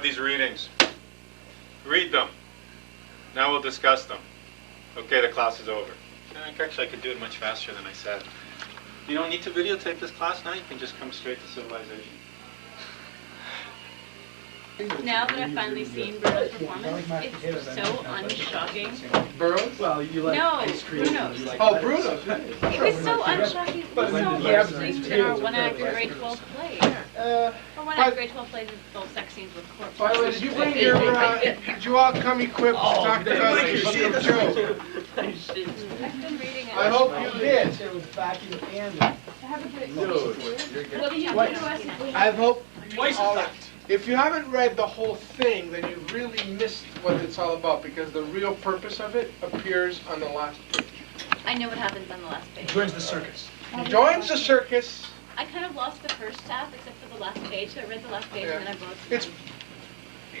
These readings. Read them. Now we'll discuss them. Okay, the class is over. Actually, I could do it much faster than I said. You don't need to videotape this class now. You can just come straight to civilization. Now that I've finally seen Bruno's performance, it's so unshocking. Burroughs? Well, you like No, ice cream. Bruno's. You like Oh, lettuce. Bruno's. It was so unshocking. It was so much sleep in our one-act grade 12 play. Or one-act grade 12 plays with those sex scenes with corpses. By the way, did you bring your, did you all come equipped to talk about the Book of Job? I've been reading it. I hope you did. It was back in the pan. Have a good No, What do you do to us if we I hope Twice all as that. If you haven't read the whole thing, then you really missed what it's all about, because the real purpose of it appears on the last page. I know what happens on the last page. Joins the circus. He joins the circus. I kind of lost the first half except for the last page, so I read the last page and then I wrote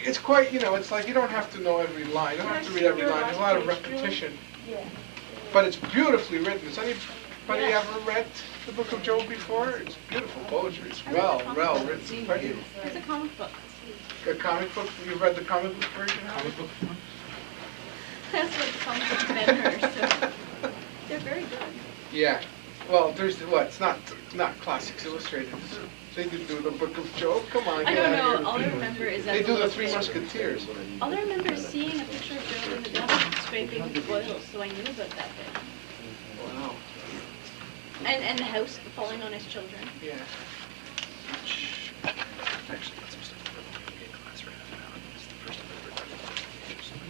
It's quite, you know, it's like you don't have to know every line. You don't have to read every line. There's a lot of repetition. But it's beautifully written. Has anybody ever read the Book of Job before? It's beautiful poetry. It's well written. Pardon you? It's a comic book. A comic book? You've read the comic book version? Comic book. That's what the comic book men are, so they're very good. Yeah. Well, there's it's not Classics Illustrated. They do the Book of Job. Come on, I get don't out of know. here. All I remember is that They do the Three Musketeers. all I remember is seeing a picture of Job in the dust scraping the boils, so I knew about that bit. Wow. And the house falling on his children. Yeah.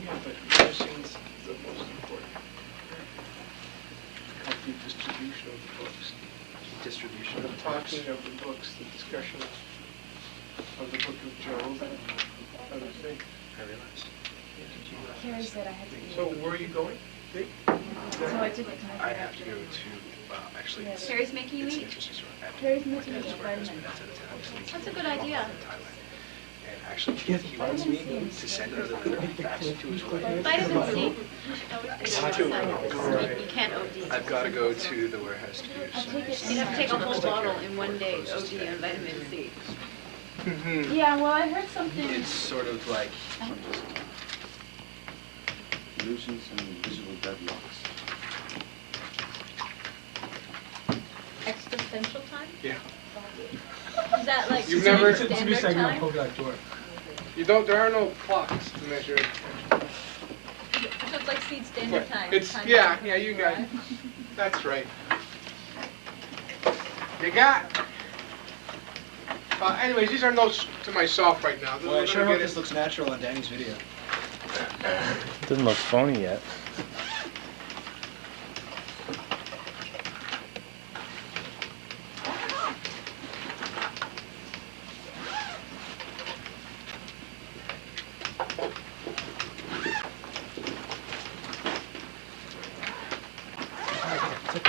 Yeah, but nursing's the most important. Healthy distribution of the books. Distribution. The talking of the books, the discussion of the Book of Job and other things. I realized. Carrie said I had to So where are you going? So I took it to my I have to go to, actually, Yeah. it's Carrie's making you an eat. interesting story. Carrie's making me That's eat where it is, vitamins. but that's out of town. That's a good idea. And actually, he wants me to send another letter fax to his wife. Vitamin C. Right. You can't OD. I've got to go to the warehouse to do some. You'd have to take a whole bottle in one day, OD on vitamin C. Mm-hmm. Yeah, well, I heard something. It's sort of like, Solutions and invisible deadlocks. Existential time? yeah. Is that like You've never- standard time? You don't. There are no clocks to measure it. So it's like seed standard time. It's time yeah. time. Yeah, you got it. That's right. You got. Anyways, these are notes to myself right now. Well, I We're sure gonna hope get this looks natural on Danny's video. Doesn't look phony yet.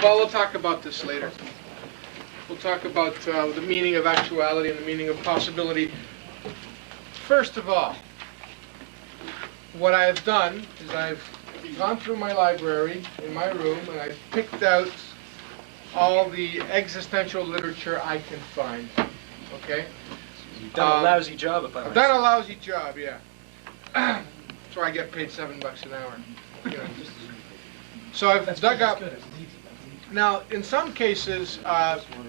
Well, we'll talk about this later. We'll talk about the meaning of actuality and the meaning of possibility. First of all, what I have done is I've gone through my library in my room and I've picked out all the existential literature I can find. Okay? You've done a lousy job, if I I've might done say. a lousy job, yeah. That's why I get paid $7 an hour. You know. So I've dug up. Now, in some cases,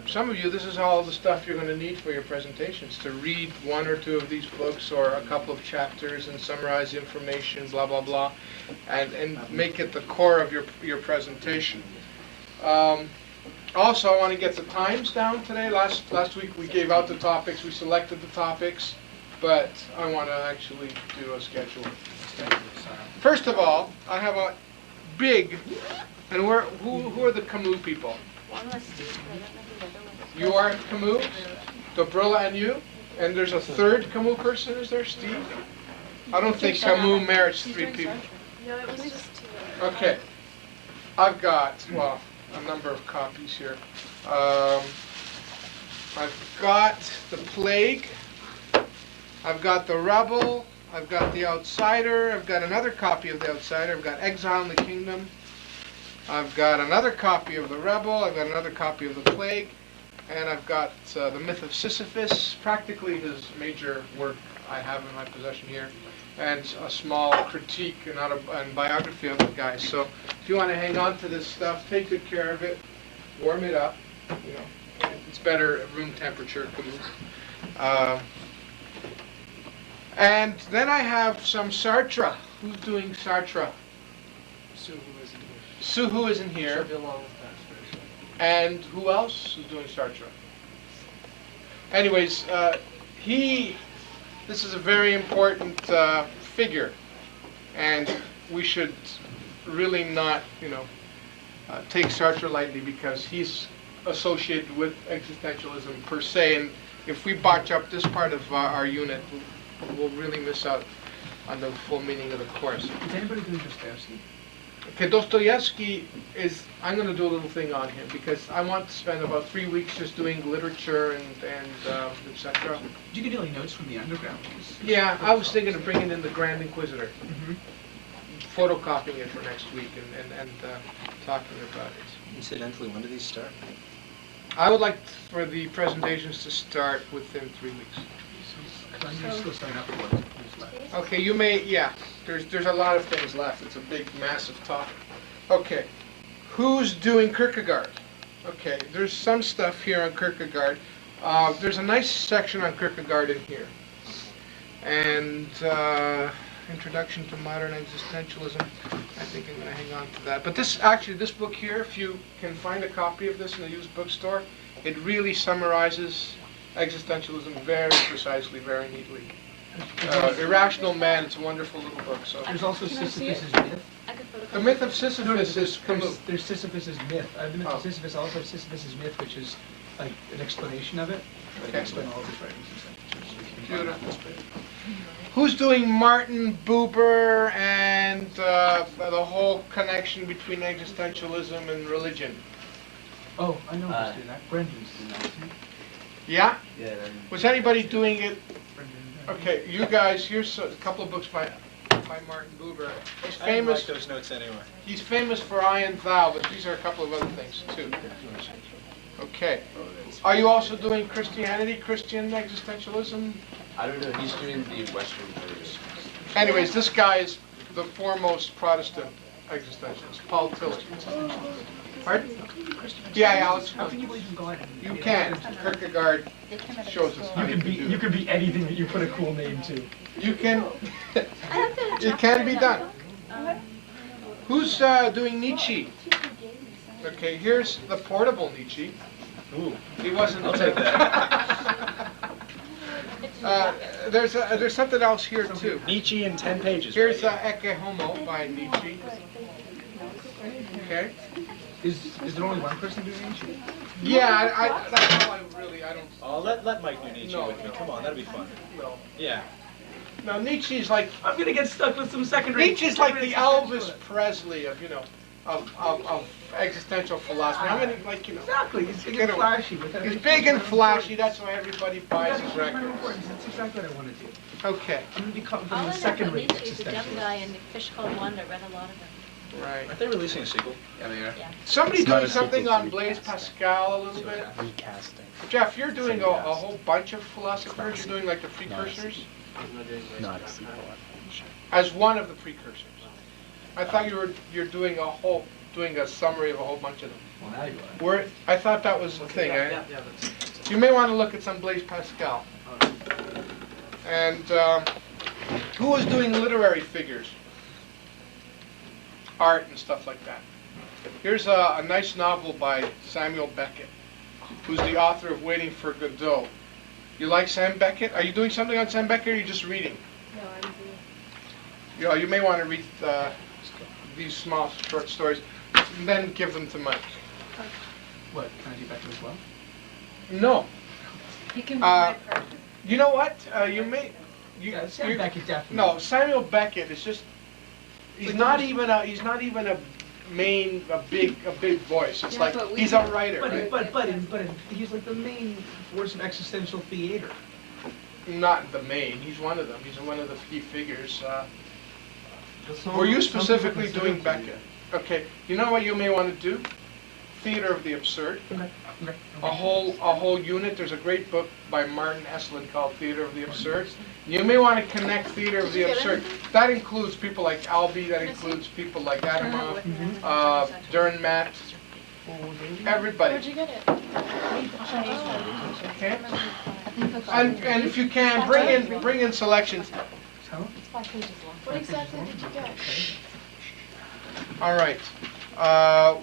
some of you, this is all the stuff you're going to need for your presentations, to read one or two of these books or a couple of chapters and summarize information, blah, blah, blah, and make it the core of your presentation. Also, I want to get the times down today. Last week we gave out the topics, we selected the topics, but I want to actually do a schedule. First of all, I have a big, and who are the Camus people? You are Camus, Dobrilla and you, and there's a third Camus person, is there, Steve? I don't think Camus merits 3 people. No, it was just two. Okay, I've got, well, a number of copies here. I've got The Plague, I've got The Rebel, I've got The Outsider, I've got another copy of The Outsider, I've got Exile in the Kingdom, I've got another copy of The Rebel, I've got another copy of The Plague, and I've got The Myth of Sisyphus, practically his major work I have in my possession here, and a small critique and biography of the guy. So if you want to hang on to this stuff, take good care of it, warm it up. You know, it's better at room temperature. And then I have some Sartre. Who's doing Sartre? Suhu isn't here. And who else is doing Sartre? Anyways, this is a very important figure, and we should really not, take Sartre lightly, because he's associated with existentialism per se, and if we botch up this part of our unit, we'll really miss out on the full meaning of the course. Is anybody doing Dostoevsky? Okay, Dostoevsky I'm going to do a little thing on him, because I want to spend about 3 weeks just doing literature and etc. Did you get any notes from the underground? Yeah, I was thinking of bringing in the Grand Inquisitor, photocopying it for next week and talking about it. Incidentally, when do these start? I would like for the presentations to start within 3 weeks. I'm still signing up for it. Okay, you may, yeah, there's a lot of things left. It's a big, massive topic. Okay, who's doing Kirkegaard? Okay, there's some stuff here on Kirkegaard. There's a nice section on Kirkegaard in here. And Introduction to Modern Existentialism. I think I'm going to hang on to that. But this book here, if you can find a copy of this in a used bookstore, it really summarizes existentialism very precisely, very neatly. Irrational Man, it's a wonderful little book. So There's also Sisyphus' myth. the myth of Sisyphus is Camus. There's Sisyphus' myth. The myth of Sisyphus, also have Sisyphus' myth, which is like an explanation of it. Okay. Explain all of his writings and stuff. Beautiful. Who's doing Martin Buber and the whole connection between existentialism and religion? Oh, I know who's doing that. Brendan's doing that, isn't he? Yeah? Yeah. Was anybody doing it? Brendan. Okay, you guys, here's a couple of books by Martin Buber. He's I didn't famous. like those notes anyway. He's famous for I and Thou, but these are a couple of other things too. Okay. Are you also doing Christianity, Christian existentialism? I don't know. He's doing the Western version. Anyways, this guy is the foremost Protestant existentialist, Paul Tillich. Pardon? Yeah, Alex. How can you believe in God? You can. Kierkegaard shows us how You can be anything that you put a cool name to. You can. It can be done. Who's doing Nietzsche? Okay, here's the portable Nietzsche. Ooh. He wasn't. I'll take that. There's something else here too. Nietzsche in 10 pages. Here's right? Ecce Homo by Nietzsche. Okay. Is there only one person doing Nietzsche? Yeah, that's all I don't. Oh, let Mike do Nietzsche No, with me. no. Come on, that'd be fun. No. Yeah. No, Nietzsche's like I'm gonna get stuck with some secondary. Nietzsche's like the Elvis Presley of of existential philosophy. I mean, like Exactly. He's big Get and away. flashy. He's big and flashy. That's why everybody buys his records. That's exactly what I want to do. Okay, I'm gonna become All I the know second about rate Nietzsche is a dumb existentialist. guy and the Fish Called Wanda. Read a lot of them. right. Aren't they releasing a sequel? Yeah, they are. Yeah. Somebody It's not doing a sequel, something it's a on recast. Blaise Pascal a little bit. Recasting. Jeff, you're doing a whole bunch of philosophers. You're doing like the precursors Not a sequel. as one of the precursors. I thought you're doing a summary of a whole bunch of them. Well, now you are. I thought that was the thing. You may want to look at some Blaise Pascal. And who was doing literary figures? Art and stuff like that. Here's a nice novel by Samuel Beckett, who's the author of Waiting for Godot. You like Sam Beckett? Are you doing something on Sam Beckett, or are you just reading? No, I'm doing. You may want to read these small short stories, and then give them to Mike. What? Can I do Beckett as well? No. You can be Uh, my partner. You know what? You may. Yeah, Sam you- Beckett definitely. No, Samuel Beckett is just. He's not even a big voice. It's Yeah, like but we- he's a writer, But, right? but he's like the main force of existential theater. Not the main. He's one of them. He's one of the key figures. Were you specifically doing Beckett? Okay. You know what you may want to do? theater of the absurd. A whole unit. There's a great book by Martin Esslin called Theater of the Absurd. You may want to connect theater of the absurd. That includes people like Albee. That includes people like Adamov, Dernmatt, everybody. Where'd you get it? Okay. And if you can, bring in selections. It's 5 pages long. What exactly did you get? All right.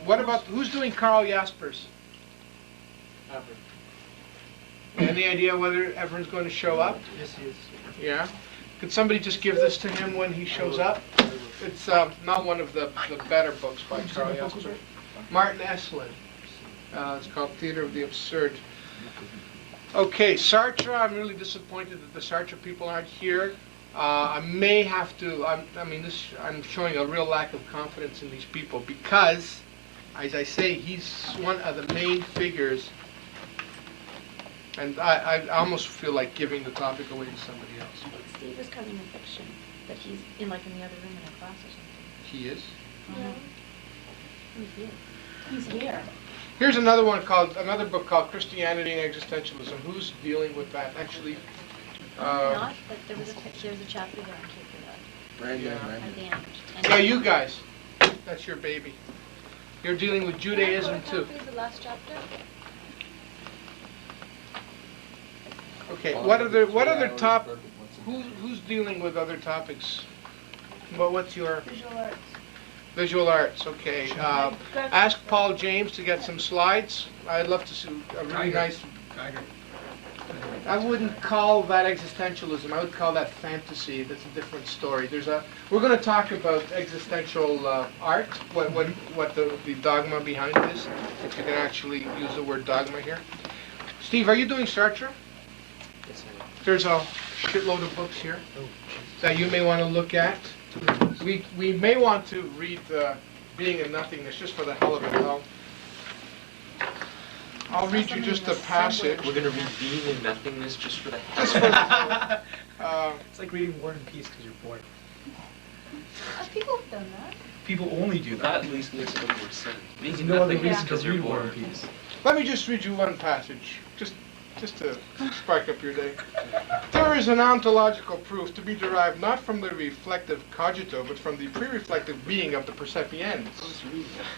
What about who's doing Carl Jasper's? Any idea whether everyone's going to show up? Yes, he is. Yeah. Could somebody just give this to him when he shows up? It's not one of the better books by Carl Jasper. Martin Esslin. It's called Theater of the Absurd. Okay, Sartre. I'm really disappointed that the Sartre people aren't here. I may have to. I'm showing a real lack of confidence in these people because, as I say, he's one of the main figures. And I almost feel like giving the topic away to somebody else. Steve was covering a fiction, but he's in like in the other room in a class or something. He is. Who's here? He's here. Here's another book called Christianity and Existentialism. Who's dealing with that? Actually, Not, but there was a chapter there on Kirkegaard at the end. And yeah, you guys. That's your baby. You're dealing with Judaism too. The last chapter? Okay. What other top? Who's dealing with other topics? What's your Visual arts. visual arts? Okay. Ask Paul James to get some slides. I'd love to see a really nice. I wouldn't call that existentialism. I would call that fantasy. That's a different story. We're going to talk about existential art. What the dogma behind it is. If you can actually use the word dogma here. Steve, are you doing Sartre? Yes, I am. There's a shitload of books here that you may want to look at. We may want to read Being and Nothingness just for the hell of it. I'll read you just a passage. We're gonna read Being and Nothingness just for the hell Just of for it. It's like reading War and Peace because you're bored. People have done that. People only do That that. at least makes a bit more sense. Being There's and no other Nothingness reason because to you're read War bored. and Peace. Let me just read you one passage, just to spark up your day. There is an ontological proof to be derived not from the reflective cogito, but from the pre-reflective being of the percepiens.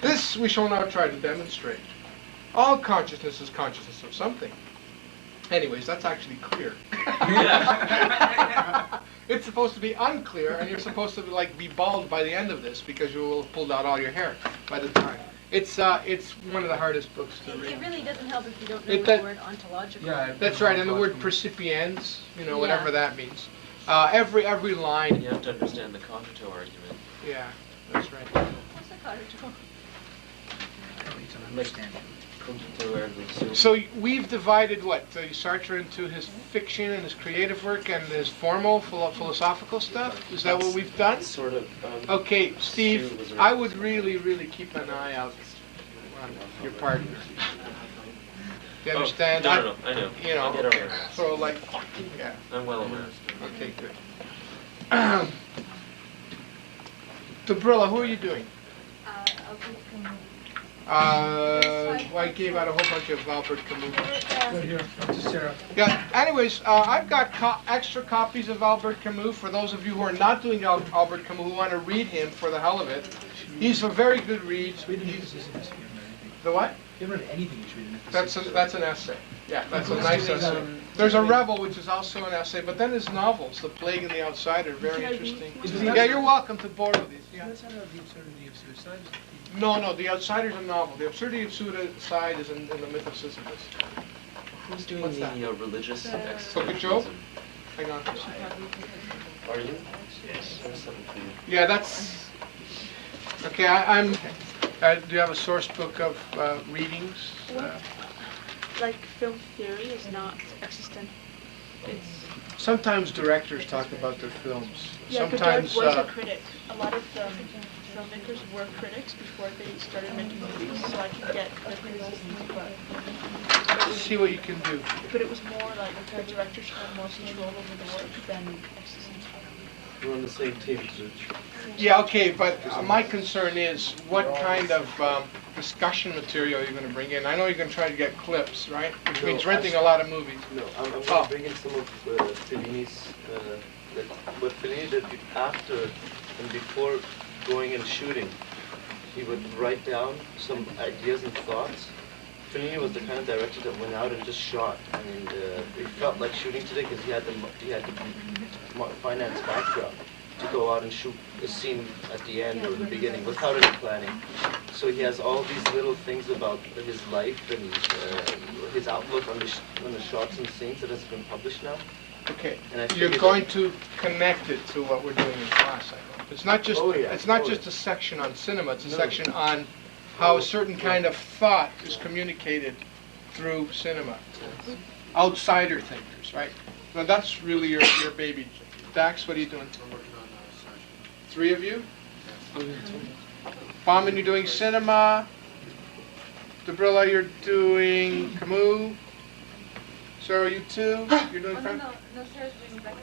This we shall now try to demonstrate. All consciousness is consciousness of something. Anyways, that's actually clear. It's supposed to be unclear, and you're supposed to be bald by the end of this because you will have pulled out all your hair by the time. It's one of the hardest books to read. It really doesn't help if you don't know It the does- word ontological. Yeah, That's right, and the word percipiens, whatever Yeah. that means. Every And line. you have to understand the cogito argument. Yeah, that's right. What's the cogito? Cogito ergo sum. So we've divided Sartre into his fiction and his creative work and his formal philosophical stuff. Is that what we've done? Sort of. Okay, Steve, I would really, really keep an eye out on your partner. You understand? No, I know. You know, I get over it. so yeah. I'm well aware. Okay, good. Dobrilla, who are you doing? I gave out a whole bunch of Albert Camus. Right here, to Sarah. Yeah. Anyways, I've got extra copies of Albert Camus for those of you who are not doing Albert Camus who want to read him for the hell of it. He's a very good read. The what? You haven't read anything you should read in this. That's an essay. Yeah, that's a nice essay. There's a Rebel, which is also an essay, but then his novels, The Plague and the Outsider, very interesting. Yeah, you're welcome to borrow these. Yeah. That's not about the absurdity of suicide. No, The Outsider's a novel. The Absurdity of Suicide is in the Myth of Sisyphus. Who's doing What's the that? religious Book of Job? existentialism? Hang on. Are you? Yes. There's something for you. Yeah, that's... Okay, I'm... do you have a source book of readings? Like film theory is not existent. It's Sometimes directors talk about their films. Yeah, because Sometimes... was a critic. A lot of filmmakers were critics before they started making movies, so I can get the criticism, see what you can do. but it was more like the directors had more control over the work than existence. We're on the same team, Zuch. Yeah, okay, but my concern is what kind of discussion material you're going to bring in? I know you're going to try to get clips, right? Which No, means renting a lot of movies. No, I'm going Oh. to bring in some of Fellini's, what Fellini did after and before going and shooting. He would write down some ideas and thoughts. Fellini was the kind of director that went out and just shot. I mean, it felt like shooting today because he had the finance background to go out and shoot a scene at the end or the beginning without any planning. So he has all these little things about his life and his outlook on the shots and scenes that has been published now. Okay. And I You're figured going that- to connect it to what we're doing in class, I hope. It's not just Oh, yeah. it's not Oh, just a section on cinema. It's a No. section on how a certain kind of thought is communicated through cinema. Outsider thinkers, right? Now that's really your baby. Dax, what are you doing? I'm working on Sartre. 3 of you? Bauman, you're doing cinema. Debrilla, you're doing Camus. Sarah, you too? You're doing No, Fran- Sarah's doing Beckett.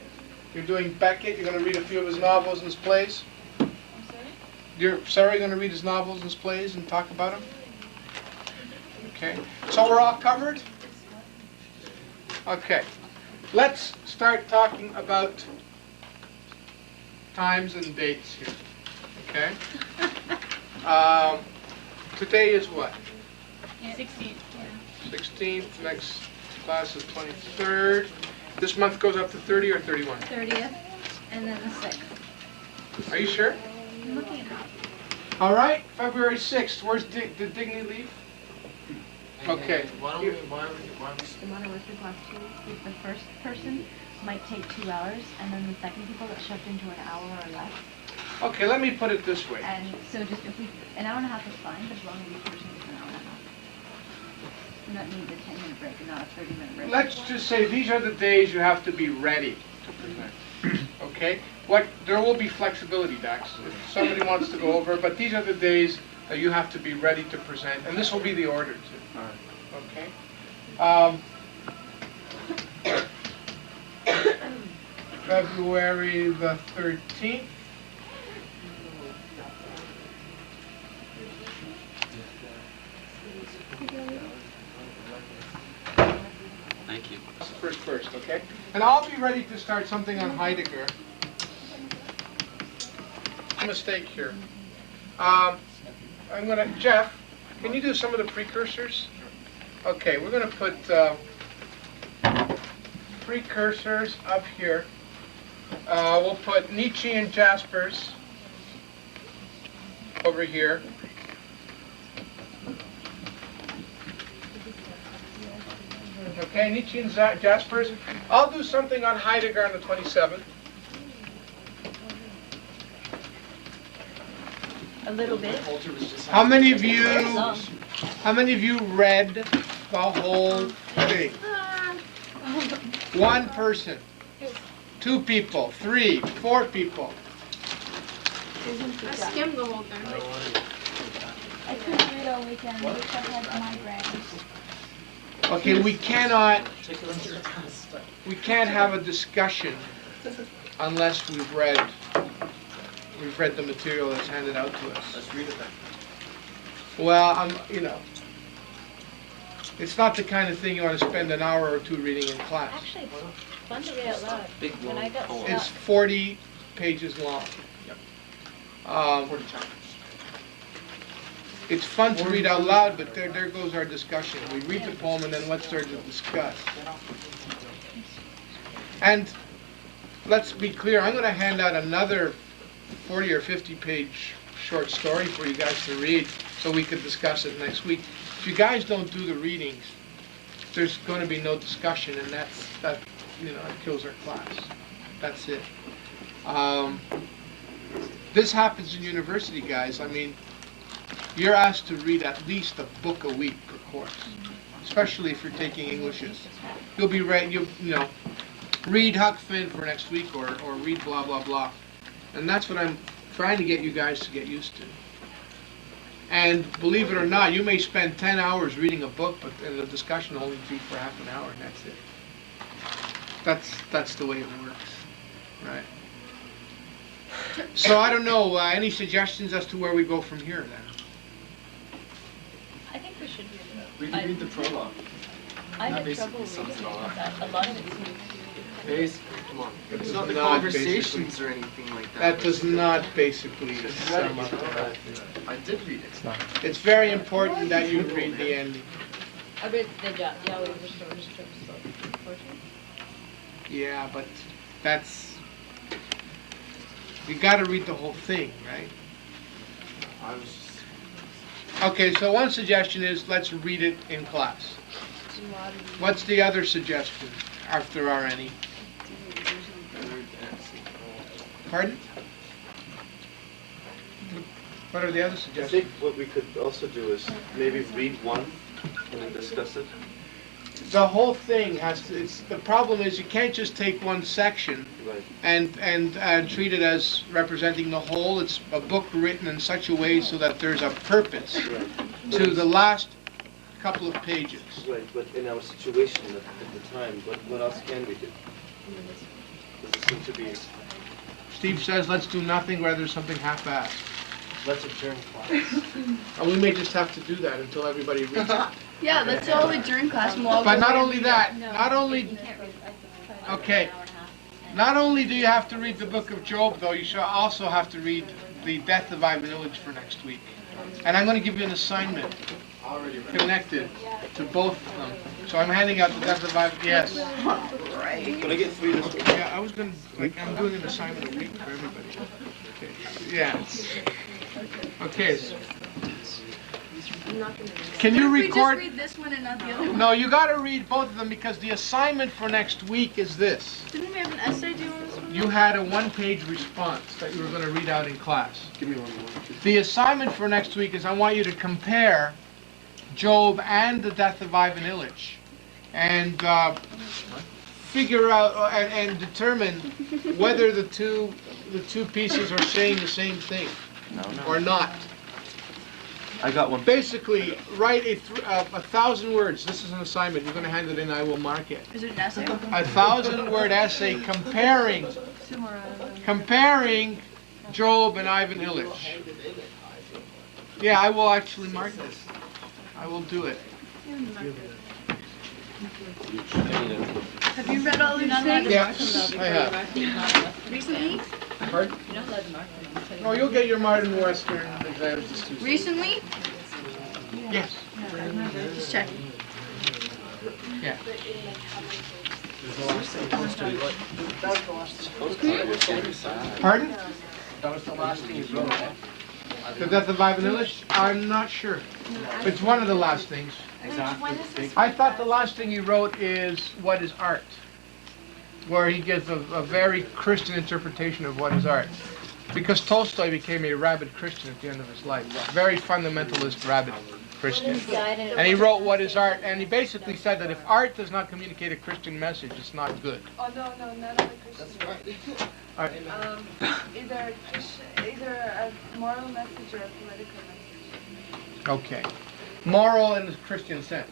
You're doing Beckett. You're going to read a few of his novels and his plays. I'm sorry? Sarah, you're going to read his novels and his plays and talk about them? Okay. So we're all covered? Okay. Let's start talking about times and dates here. Okay? Today is what? 16th. 16th. Next class is 23rd. This month goes up to 30 or 31? 30th, and then the 6th. Are you sure? I'm looking at it. All right. February 6th. Where's did Dignity leave? Okay. Why don't we, The monolithic class 2 weeks, the first person might take 2 hours, and then the second people get shoved into an hour or less. Okay, let me put it this way. And so just if we, an hour and a half is fine, but as long as each person gets an hour and a half. We don't need the 10-minute break and not a 30-minute break. Let's just say these are the days you have to be ready to present. Okay? There will be flexibility, Dax, if somebody wants to go over, but these are the days that you have to be ready to present, and this will be the order too. Okay? February the 13th. Thank you. First, okay? And I'll be ready to start something on Heidegger. Mistake here. Jeff, can you do some of the precursors? Okay, we're gonna put precursors up here. We'll put Nietzsche and Jaspers over here. Okay, Nietzsche and Jaspers. I'll do something on Heidegger on the 27th. A little bit. How many of you read the whole thing? 1 person, 2 people, 3, 4 people. I skimmed the whole thing. I couldn't read all weekend because I had migraines. Okay, we can't have a discussion unless we've read the material that's handed out to us. Let's read it then. Well, it's not the kind of thing you want to spend an hour or 2 reading in class. Actually, it's fun to read out loud. Big When I long got poem. stuck. It's 40 pages long. 40 chapters. It's fun to read out loud, but there goes our discussion. We read the poem and then let's start to discuss. And let's be clear, I'm going to hand out another 40 or 50 page short story for you guys to read so we could discuss it next week. If you guys don't do the readings, there's going to be no discussion, and that it kills our class. That's it. This happens in university, guys. I mean, you're asked to read at least a book a week per course, especially if you're taking Englishes. You'll be read Huck Finn for next week, or read blah blah blah, and that's what I'm trying to get you guys to get used to. And believe it or not, you may spend 10 hours reading a book, but the discussion will only be for half an hour, and that's it. That's the way it works, right? So I don't know. Any suggestions as to where we go from here then? Read the prologue. I That had basically trouble sums reading it all it up. because a lot of it seemed Basically, come on. It's not the Not conversations or anything like that. That does not basically sum up. I did read it. It's very important that you read the ending. I read the Yahweh restores fortune. Yeah, but that's, you gotta read the whole thing, right? I was just, Okay, so one suggestion is let's read it in class. What's the other suggestion, if there are any? Pardon? What are the other I suggestions? think what we could also do is maybe read one and then discuss it. The whole thing has to, the problem is you can't just take one section Right. and treat it as representing the whole. It's a book written in such a way so that there's a purpose Right. to the last couple of pages. Right, but in our situation at the time, what else can we do? Does it seem to be, Steve says, let's do nothing, rather something half-assed. let's adjourn class. And we may just have to do that until everybody reads it. Yeah, let's all adjourn class and we'll all But go not away. only that, No, not only, you can't read. I tried Okay. an hour and a half. And not only do you have to read the book of Job, though, you should also have to read the Death of Ivan Illich for next week. And I'm going to give you an assignment connected to both of them. So I'm handing out the Death of Ivan, yes. Can I get 3 this week? Yeah, I was going to, like, I'm doing an assignment a week for everybody. Okay. Yeah. Okay. Can you We record? just read this one and not the other one. No, you got to read both of them because the assignment for next week is this. Didn't we have an essay due on this one? You had a one-page response that you were going to read out in class. Give me one more. The assignment for next week is I want you to compare Job and the Death of Ivan Illich and figure out and determine whether the two pieces are saying the same thing or not. I got one. Basically, write a 1,000 words. This is an assignment. You're going to hand it in. I will mark it. Is it an essay? A 1,000-word essay comparing Job and Ivan Illich. Yeah, I will actually mark this. I will do it. Have you read all these You're not allowed to things? Yeah, mark them though I before have. you mark the Martin. Recently? Pardon? You're not allowed to mark them until you Oh, you'll get your Martin Western exams this Tuesday. Recently? Yes. Just checking. Yeah. Pardon? That was the last thing you wrote. The Death of Ivan Illich? I'm not sure. It's one of the last things. Exactly. I thought the last thing he wrote is What is Art? Where he gives a very Christian interpretation of what is art. Because Tolstoy became a rabid Christian at the end of his life. Very fundamentalist, rabid Christian. And he wrote What is Art? And he basically said that if art does not communicate a Christian message, it's not good. Oh, no, not on the Christian. Art. Either a moral message or a political message. Okay. Moral in the Christian sense.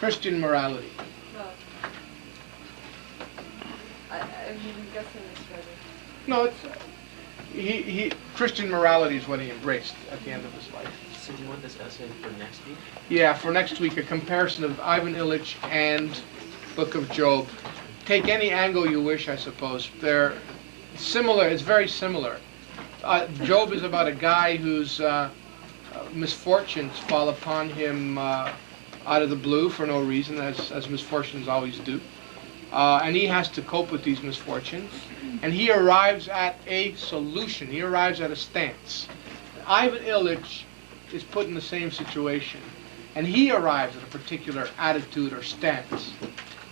Christian morality. No. I mean, guessing it's better. No, it's Christian morality is what he embraced at the end of his life. So do you want this essay for next week? Yeah, for next week, a comparison of Ivan Illich and Book of Job. Take any angle you wish, I suppose. They're similar. It's very similar. Job is about a guy whose misfortunes fall upon him out of the blue for no reason, as misfortunes always do. And he has to cope with these misfortunes. And he arrives at a solution. He arrives at a stance. Ivan Illich is put in the same situation. And he arrives at a particular attitude or stance.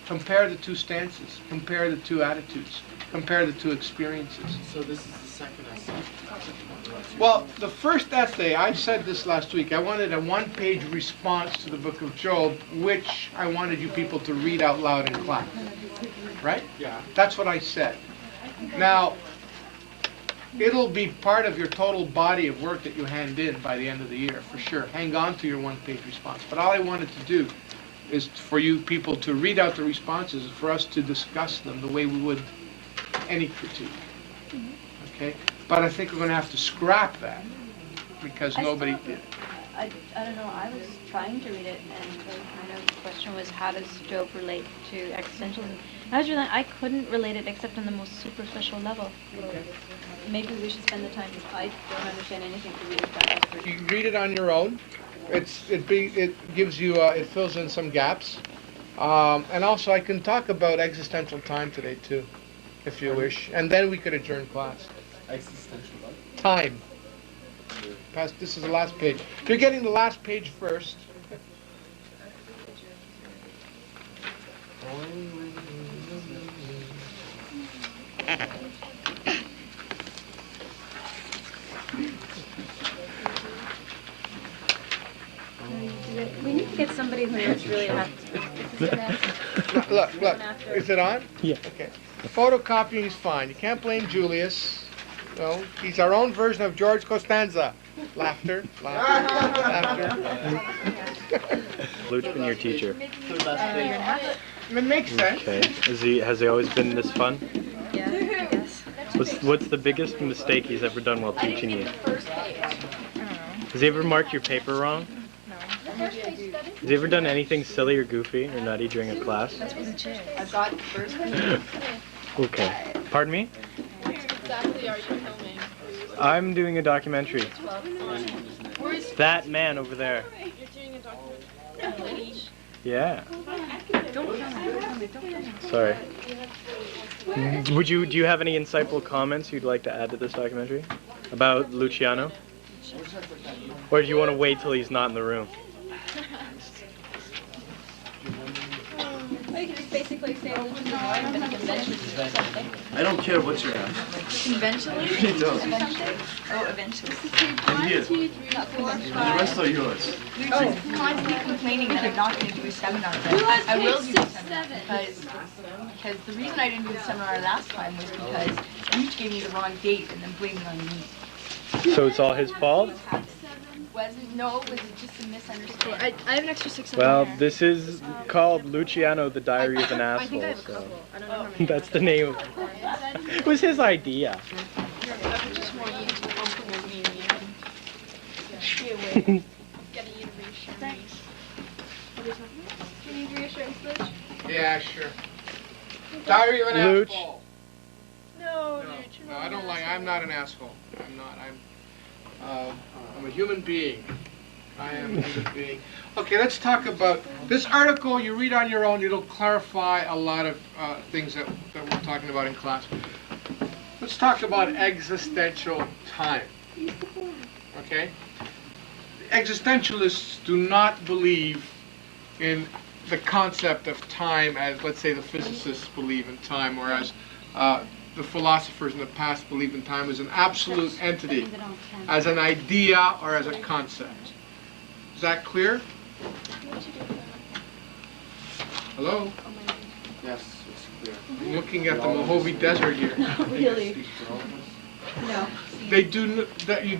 Compare the two stances. Compare the two attitudes. Compare the two experiences. So this is the second essay. Well, the first essay, I said this last week, I wanted a one-page response to the Book of Job, which I wanted you people to read out loud in class. Right? Yeah. That's what I said. Now, it'll be part of your total body of work that you hand in by the end of the year, for sure. Hang on to your one-page response. But all I wanted to do is for you people to read out the responses, and for us to discuss them the way we would any critique. Okay? But I think we're going to have to scrap that because nobody did. I don't know, I was trying to read it, and the kind of question was, how does Job relate to existentialism? I couldn't relate it except on the most superficial level. Okay. Maybe we should spend the time, I don't understand anything to read it that expert. You read it on your own. It gives you, it fills in some gaps. And also I can talk about existential time today too, if you wish. And then we could adjourn class. Existential what? Time. This is the last page. You're getting the last page first. We need to get somebody who knows really how Look, is it on? Yeah. Okay. Photocopying is fine. You can't blame Julius. No, he's our own version of George Costanza. Laughter, laughter, laughter. Luke's been your teacher. It makes sense. Okay. Has he always been this fun? Yeah, I guess. What's the biggest mistake he's ever done while teaching you? Has he ever marked your paper wrong? Has he ever done anything silly or goofy or nutty during a class? I've got first. Okay. Pardon me? What exactly are you filming? I'm doing a documentary. That man over there. You're doing a documentary. Yeah. Don't film me. Sorry. Do you have any insightful comments you'd like to add to this documentary about Luciano? Or do you want to wait till he's not in the room? Well, you can just basically say, well, you know, I've been conventionally or something. I don't care what you're at. Conventionally? You don't. Oh, eventually. And here. The rest are yours. Oh, constantly complaining that I'm not going to do a seminar. But I will do a seminar because the reason I didn't do the seminar last time was because you each gave me the wrong date and then blamed it on me. So it's all his fault? No, it was just a misunderstanding. I have an extra 6 on Well, there. this is called Luciano, the Diary of an Asshole. I have a So couple. I don't know how many. that's the name of it. It was his idea. I just want you to compliment me and be away. Getting you to reassure me. Do you need reassurance, Luch? Yeah, sure. Diary of an Luch. asshole. No, No, I don't like. I'm not an asshole. I'm not. I'm a human being. I am a human being. Okay, let's talk about this article. You read on your own. It'll clarify a lot of things that we're talking about in class. Let's talk about existential time. Okay? Existentialists do not believe in the concept of time as, let's say, the physicists believe in time, or as the philosophers in the past believed in time as an absolute entity, as an idea, or as a concept. Is that clear? Hello? Yes, it's clear. I'm looking at the Mojave Desert here. Really? No. They do that. You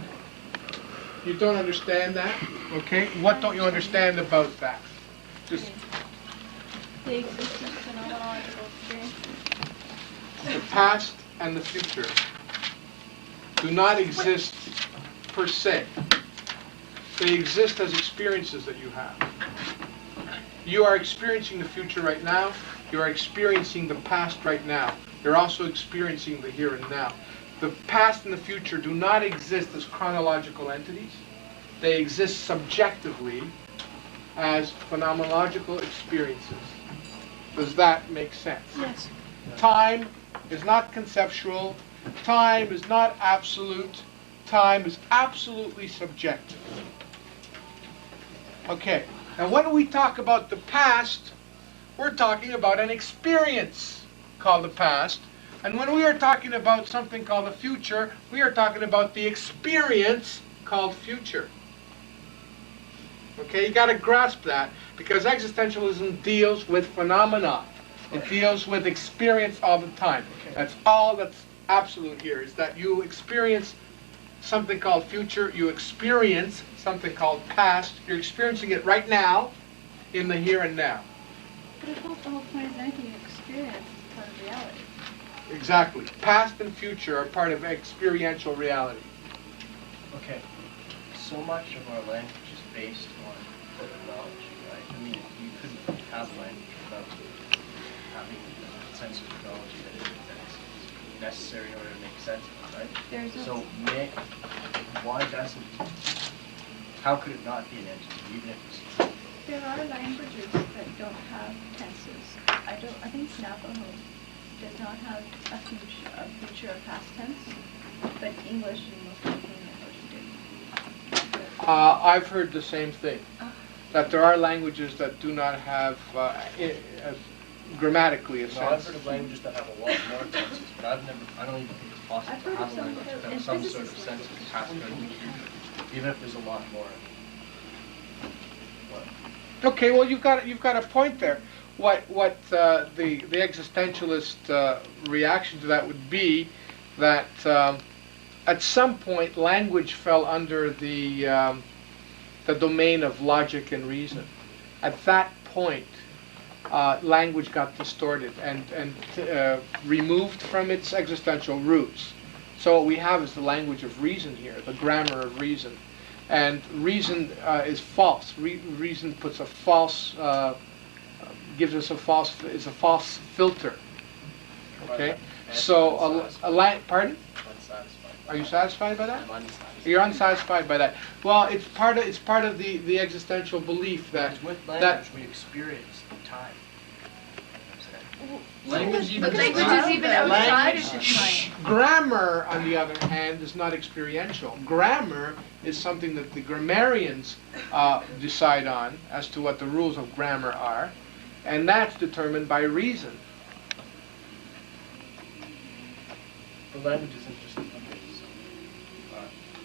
don't understand that, okay? What don't you understand about that? Just The existence of phenomenological experience. the past and the future do not exist per se. They exist as experiences that you have. You are experiencing the future right now. You are experiencing the past right now. You're also experiencing the here and now. The past and the future do not exist as chronological entities. They exist subjectively as phenomenological experiences. Does that make sense? Yes. Time is not conceptual. Time is not absolute. Time is absolutely subjective. Okay, now when we talk about the past, we're talking about an experience called the past. And when we are talking about something called the future, we are talking about the experience called future. Okay, you got to grasp that, because existentialism deals with phenomena. It deals with experience all the time. That's all that's absolute here, is that you experience something called future, you experience something called past, you're experiencing it right now, in the here and now. But I thought the whole point is anything you experience is part of reality. Exactly. Past and future are part of experiential reality. Okay, so much of our language is based on knowledge, right? I mean, you couldn't have language without having a sense of technology that's necessary in order to make sense of it, right? So why doesn't, how could it not be an entity, even if it's... There are languages that don't have tenses. I think Navajo does not have a future or past tense, but English and most European languages do. I've heard the same thing, that there are languages that do not have grammatically a sense. No, I've heard of languages that have a lot more tenses, but I don't even think it's possible to have a language that has some sort of sense of past or future, even if there's a lot more. Okay, well you've got a point there. What the existentialist reaction to that would be that at some point language fell under the domain of logic and reason. At that point, language got distorted and removed from its existential roots. So what we have is the language of reason here, the grammar of reason. And reason is false. Reason puts a false, gives us is a false filter. Okay? So pardon? Are you satisfied by that? You're unsatisfied by that. Well, it's part of the existential belief that with language we experience time. Language is even outside of the time. Grammar, on the other hand, is not experiential. Grammar is something that the grammarians decide on as to what the rules of grammar are, and that's determined by reason. The language isn't just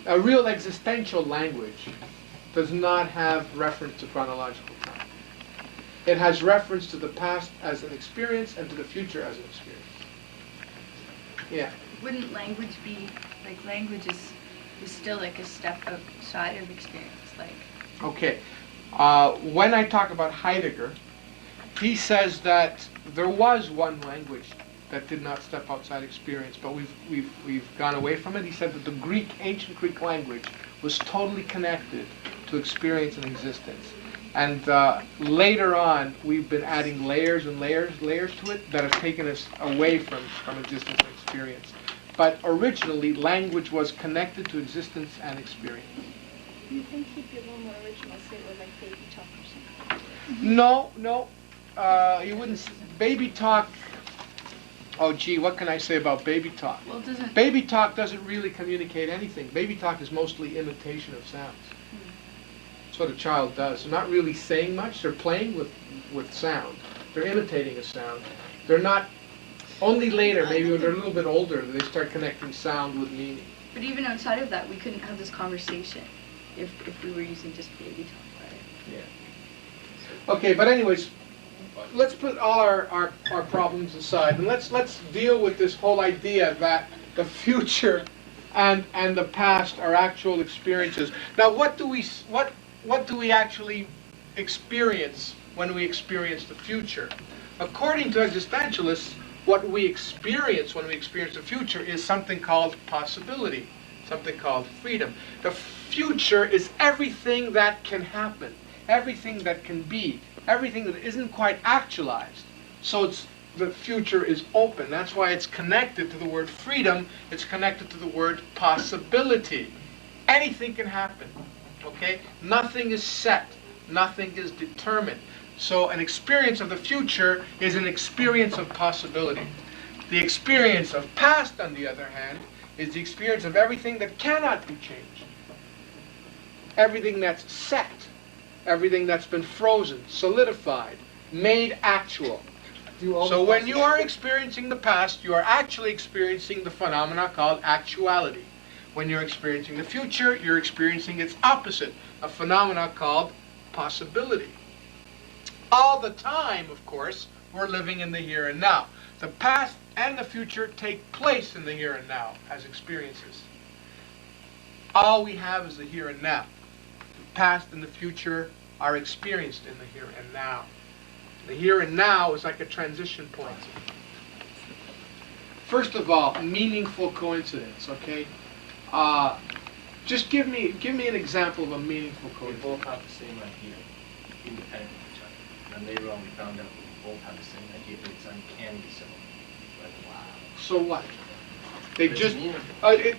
a real existential language does not have reference to chronological time. It has reference to the past as an experience and to the future as an experience. Yeah. Wouldn't language be, like language is still like a step outside of experience, like? Okay. When I talk about Heidegger, he says that there was one language that did not step outside experience, but we've gone away from it. He said that the ancient Greek language was totally connected to experience and existence. And later on, we've been adding layers and layers to it that have taken us away from existence and experience. But originally, language was connected to existence and experience. Do you think he'd be a little more original, say it were like baby talk or something? No. You wouldn't. Baby talk. Oh, gee, what can I say about baby talk? Well, baby talk doesn't really communicate anything. Baby talk is mostly imitation of sounds. That's what a child does. They're not really saying much. They're playing with sound. They're imitating a sound. They're not. Only later, maybe when they're a little bit older, they start connecting sound with meaning. But even outside of that, we couldn't have this conversation if we were using just baby talk, right? Yeah. Okay, but anyways, let's put all our problems aside and let's deal with this whole idea that the future and the past are actual experiences. Now, what do we actually experience when we experience the future? According to existentialists, what we experience when we experience the future is something called possibility, something called freedom. The future is everything that can happen, everything that can be, everything that isn't quite actualized. So the future is open. That's why it's connected to the word freedom. It's connected to the word possibility. Anything can happen. Okay? Nothing is set. Nothing is determined. So an experience of the future is an experience of possibility. The experience of past, on the other hand, is the experience of everything that cannot be changed. Everything that's set. Everything that's been frozen, solidified, made actual. So when you are experiencing the past, you are actually experiencing the phenomena called actuality. When you're experiencing the future, you're experiencing its opposite, a phenomena called possibility. All the time, of course, we're living in the here and now. The past and the future take place in the here and now as experiences. All we have is the here and now. The past and the future are experienced in the here and now. The here and now is like a transition point. First of all, meaningful coincidence, okay? Just give me an example of a meaningful They coexistence. both have the same idea, independent of each other. And then later on, we found out that we both have the same idea, but it's uncanny similar. Like, wow. So what? They But it's just meaningful.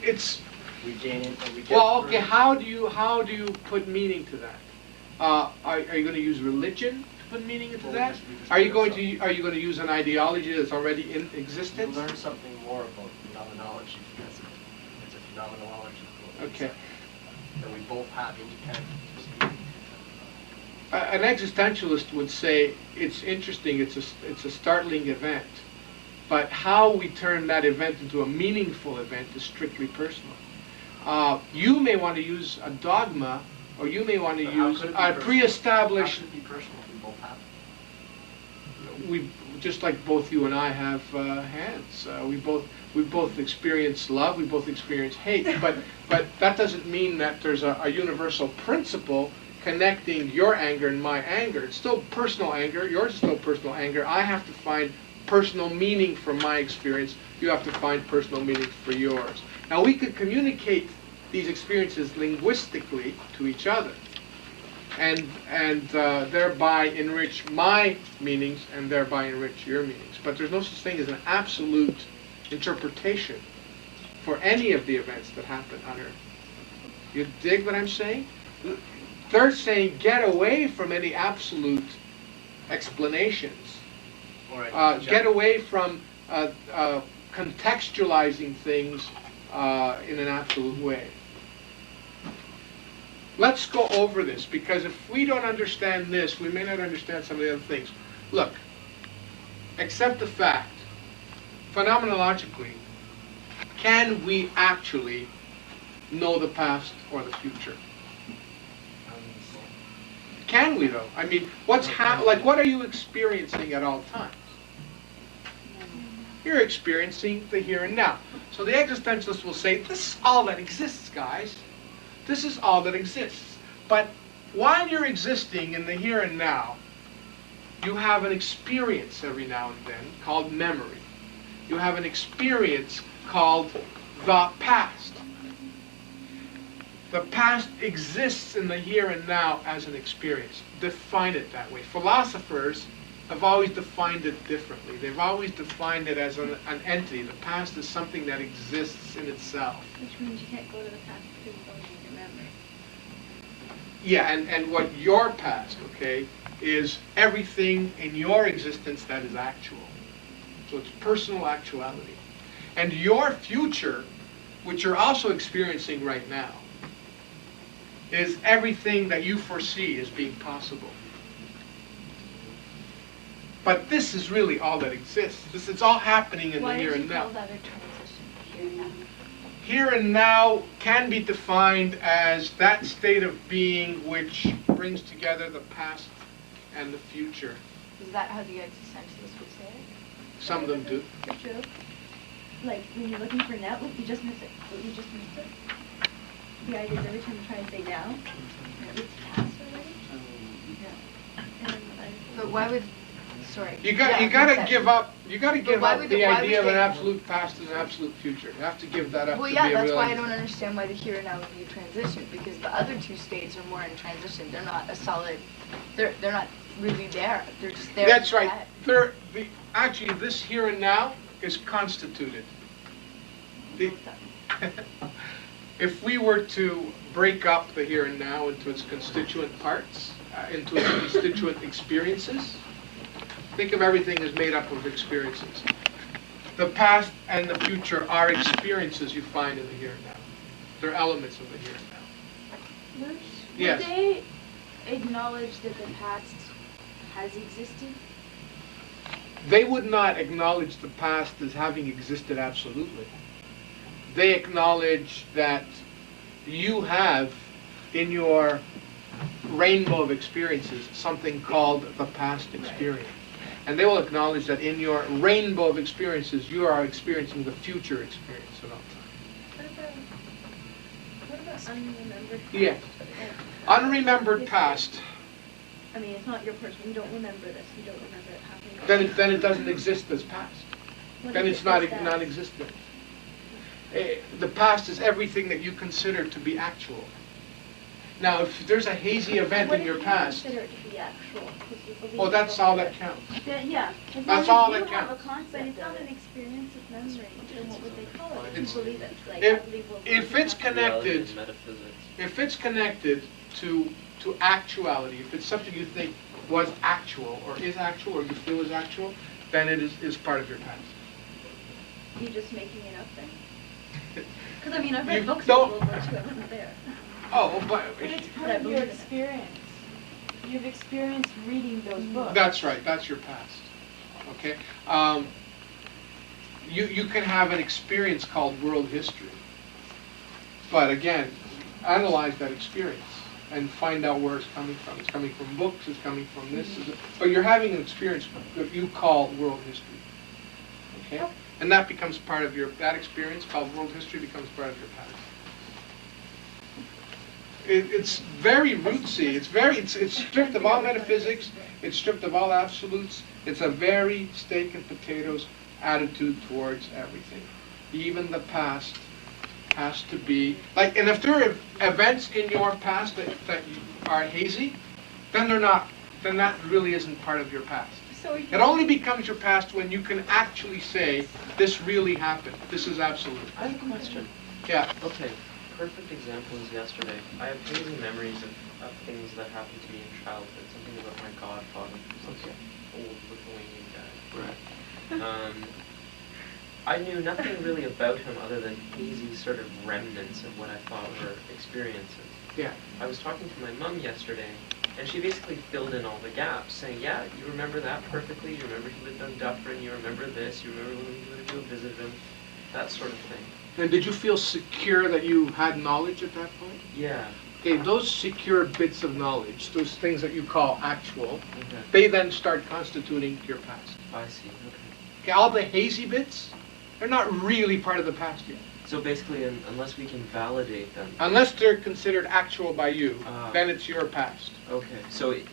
it's We gain it, and we get. well, okay. further. How do you put meaning to that? Are you going to use religion to put meaning into Well, that? we just Are you learn going to use an ideology that's already in You existence? learn something more about phenomenology because it's a phenomenological. Okay. That we both have independent. An existentialist would say it's interesting. It's a startling event, but how we turn that event into a meaningful event is strictly personal. You may want to use a dogma, or you may want to But how use could it be a personal? pre-established. How could it be personal if we both have it? We just like both you and I have hands. We both experience love. We both experience hate. But that doesn't mean that there's a universal principle connecting your anger and my anger. It's still personal anger. Yours is still personal anger. I have to find personal meaning for my experience. You have to find personal meaning for yours. Now we could communicate these experiences linguistically to each other, and thereby enrich my meanings and thereby enrich your meanings. But there's no such thing as an absolute interpretation for any of the events that happen on Earth. You dig what I'm saying? They're saying get away from any absolute explanations. Get away from contextualizing things in an absolute way. Let's go over this, because if we don't understand this, we may not understand some of the other things. Look, accept the fact, phenomenologically, can we actually know the past or the future? Can we, though? I mean, what are you experiencing at all times? You're experiencing the here and now. So the existentialist will say, this is all that exists, guys. This is all that exists. But while you're existing in the here and now, you have an experience every now and then called memory. You have an experience called the past. The past exists in the here and now as an experience. Define it that way. Philosophers have always defined it differently. They've always defined it as an entity. The past is something that exists in itself. Which means you can't go to the past because you don't need your memory. Yeah, and what your past, okay, is everything in your existence that is actual. So it's personal actuality. And your future, which you're also experiencing right now, is everything that you foresee as being possible. But this is really all that exists. It's all happening in the here and now. Why did you call that a transition, here and now? Here and now can be defined as that state of being which brings together the past and the future. Is that how the existentialists would say it? Some of them do. For sure. Like, when you're looking for now, you just miss it. You just missed it. The idea is every time you try and say now, it's past already. Yeah. But why would, sorry. You gotta give up. You gotta give why up would the they- why idea of would an they- absolute past and an absolute future. You have to give that up. Well, to yeah, be a that's real why I entity. don't understand why the here and now would be a transition, because the other two states are more in transition. They're not a solid, they're not really there. They're just there. That's in right. your head. Actually, this here and now is constituted. If we were to break up the here and now into its constituent parts, into its constituent experiences, think of everything as made up of experiences. The past and the future are experiences you find in the here and now. They're elements of the here and now. Would Yes. they acknowledge that the past has existed? They would not acknowledge the past as having existed absolutely. They acknowledge that you have in your rainbow of experiences something called the past experience. And they will acknowledge that in your rainbow of experiences you are experiencing the future experience at all times. What about unremembered past? Yeah. Unremembered past, I mean, it's not your person. You don't remember this. You don't remember it happening. then it doesn't exist as past. What Then if it's it not does that? non-existent. the past is everything that you consider to be actual. Now, if there's a hazy event in your past, Consider it to be actual, 'cause you believe well, that's all that counts. Yeah. That's all that counts. But it's not an experience of memory, then what would they call it? It's- You believe it, like, if- I believe what if would it's happen. connected, Metaphysics. if it's connected to actuality, if it's something you think was actual, or is actual, or you feel is actual, then it is part of your past. You just making it up then? Because I mean, I've You read books don't- of World War II, I wasn't there. Oh, but But it's But I part of your believe it. experience. You've experienced reading those books. that's right, that's your past. Okay? You can have an experience called world history. But again, analyze that experience and find out where it's coming from. It's coming from books, it's coming from this, but you're having an experience that you call world history. Okay? And that becomes part of that experience called world history becomes part of your past. It's very rootsy. It's stripped of all metaphysics. It's stripped of all absolutes. It's a very steak and potatoes attitude towards everything. Even the past has to be like. And if there are events in your past that are hazy, then they're not. Then that really isn't part of your past. So It only becomes your past when you can actually say, "This really happened. This is absolute." I have a question. Yeah. Okay, perfect example is yesterday. I have hazy memories of things that happened to me in childhood. Something about my godfather, some old Lithuanian guy. Right. I knew nothing really about him other than hazy sort of remnants of what I thought were experiences. Yeah. I was talking to my mum yesterday, and she basically filled in all the gaps, saying, yeah, you remember that perfectly, you remember he lived on Dufferin, you remember this, you remember when you went to go visit him, that sort of thing. And did you feel secure that you had knowledge at that point? Yeah. Okay, those secure bits of knowledge, those things that you call actual, Okay. they then start constituting your past. I see, okay. Okay, all the hazy bits, they're not really part of the past yet. So basically, unless we can validate them. Unless they're considered actual by you, then it's your past. Okay, so it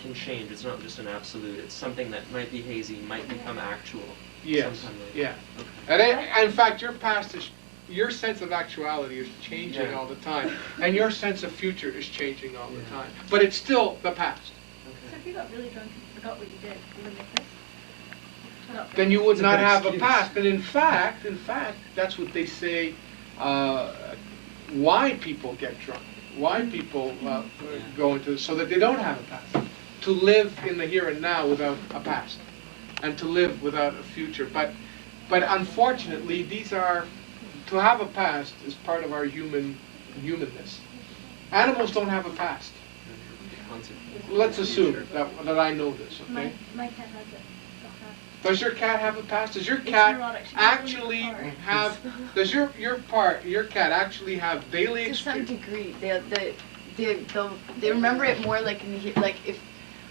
can change. It's not just an absolute. It's something that might be hazy, might become actual. Yes, sometime later. yeah. Okay. And in fact, your past is, your sense of actuality is changing Yeah. all the time. And your sense of future is changing all the time. But it's still the past. So if you got really drunk and forgot what you did, you would make this? Then you would It's a not good have a excuse. past. And in fact, that's what they say, why people get drunk, why people go into, so that they don't have a past. To live in the here and now without a past, and to live without a future. But unfortunately, to have a past is part of our humanness. Animals don't have a past. Let's assume that I know this, okay? My cat has it. Does your cat have a past? Does your It's cat neurotic. She actually doesn't know have? Does your cat actually have daily To some experience? degree, they remember it more like like if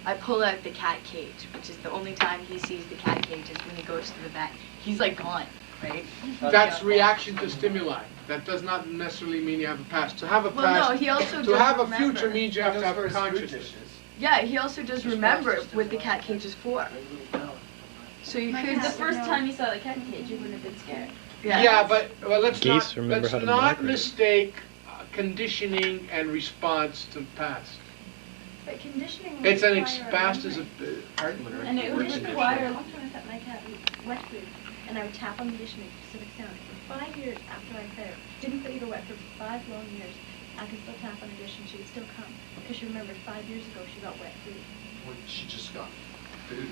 I pull out the cat cage, which is the only time he sees the cat cage is when he goes to the vet. He's like gone, right? That's reaction to stimuli. That does not necessarily mean you have a past. To have a Well, past, no, he also to does have a remember. future means you have to have a consciousness. Yeah, he also does remember what the cat cage is for. So you could. The first time you saw the cat cage, you wouldn't have been scared. Yeah, but let's Geese remember how to not migrate. mistake conditioning and response to past. But conditioning would It's an require a past as memory. a pardon? And it would require, often I fed my cat wet food, and I would tap on the dish and make a specific sound. For 5 years after I fed her, didn't feed her wet for 5 long years, I could still tap on the dish and she would still come, because she remembered 5 years ago she got wet food. Well, she just got food.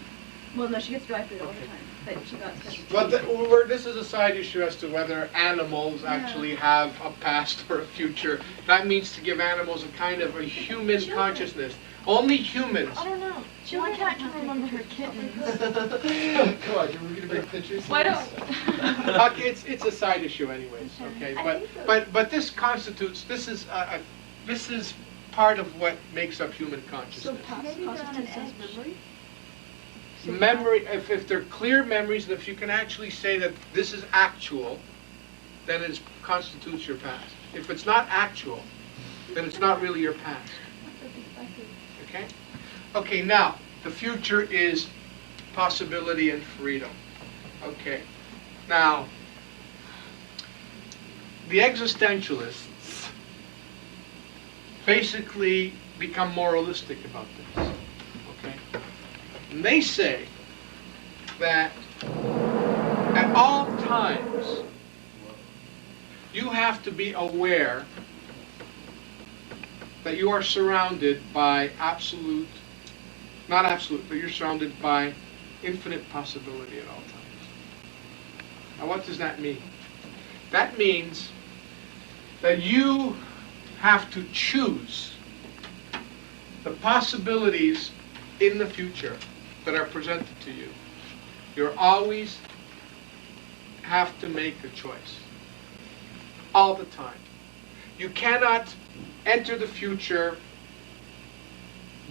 Well, no, she gets dry food all the time, but she got special But this is a side issue as to whether animals actually have a past or a future. That means to give animals a kind of a human consciousness. Only humans. I don't know. My cat can remember her kittens. Come on, you're gonna bring pictures? Why don't? Okay, it's a side issue anyways, okay? But this constitutes, this is part of what makes up human consciousness. Maybe they're on an edge. Memory, if they're clear memories, and if you can actually say that this is actual, then it constitutes your past. If it's not actual, then it's not really your past. Okay? Okay, now, the future is possibility and freedom. Okay. Now, the existentialists basically become moralistic about this. Okay? And they say that at all times you have to be aware that you are surrounded by absolute, not absolute, but you're surrounded by infinite possibility at all times. Now what does that mean? That means that you have to choose the possibilities in the future that are presented to you. You always have to make a choice. All the time. You cannot enter the future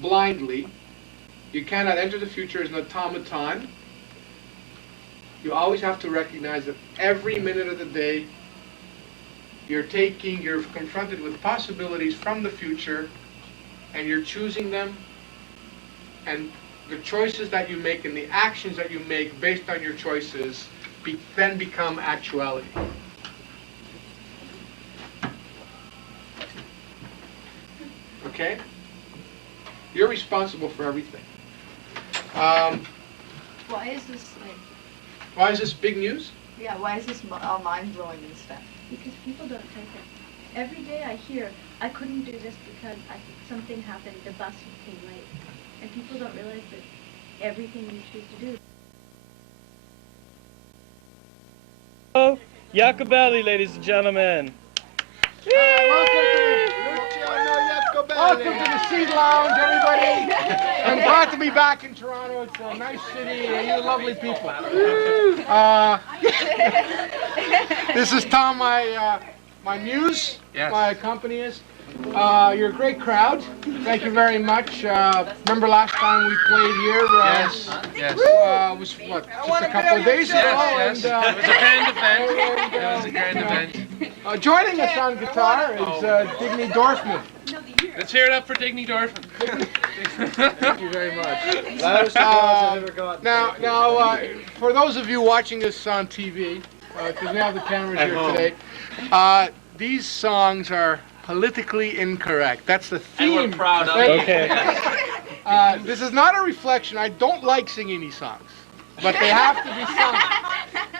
blindly. You cannot enter the future as an automaton. You always have to recognize that every minute of the day you're confronted with possibilities from the future, and you're choosing them, and the choices that you make and the actions that you make based on your choices then become actuality. Okay? You're responsible for everything. Why is this like? Why is this big news? Yeah, why is this all mind-blowing and stuff? Because people don't take it. Every day I hear, I couldn't do this because something happened, the bus came late. And people don't realize that everything you choose to do. Oh, Yucca Belly, ladies and gentlemen. Welcome to the Seed Lounge, everybody. I'm glad to be back in Toronto. It's a nice city and you lovely people. This is Tom, my muse, my accompanist. You're a great crowd. Thank you very much. Remember last time we played here? Yes. It was what, just a couple of days ago? Yes. And, it was a grand event. It was a grand event. Joining us on guitar is Digny Dorfman. Let's hear it up for Digny Dorfman. Thank you very much. Loudest applause I've ever gotten. Now, for those of you watching us on TV, because we have the cameras At here home. today, these songs are politically incorrect. That's the theme. And we're proud of it. Okay. This is not a reflection. I don't like singing these songs, but they have to be sung.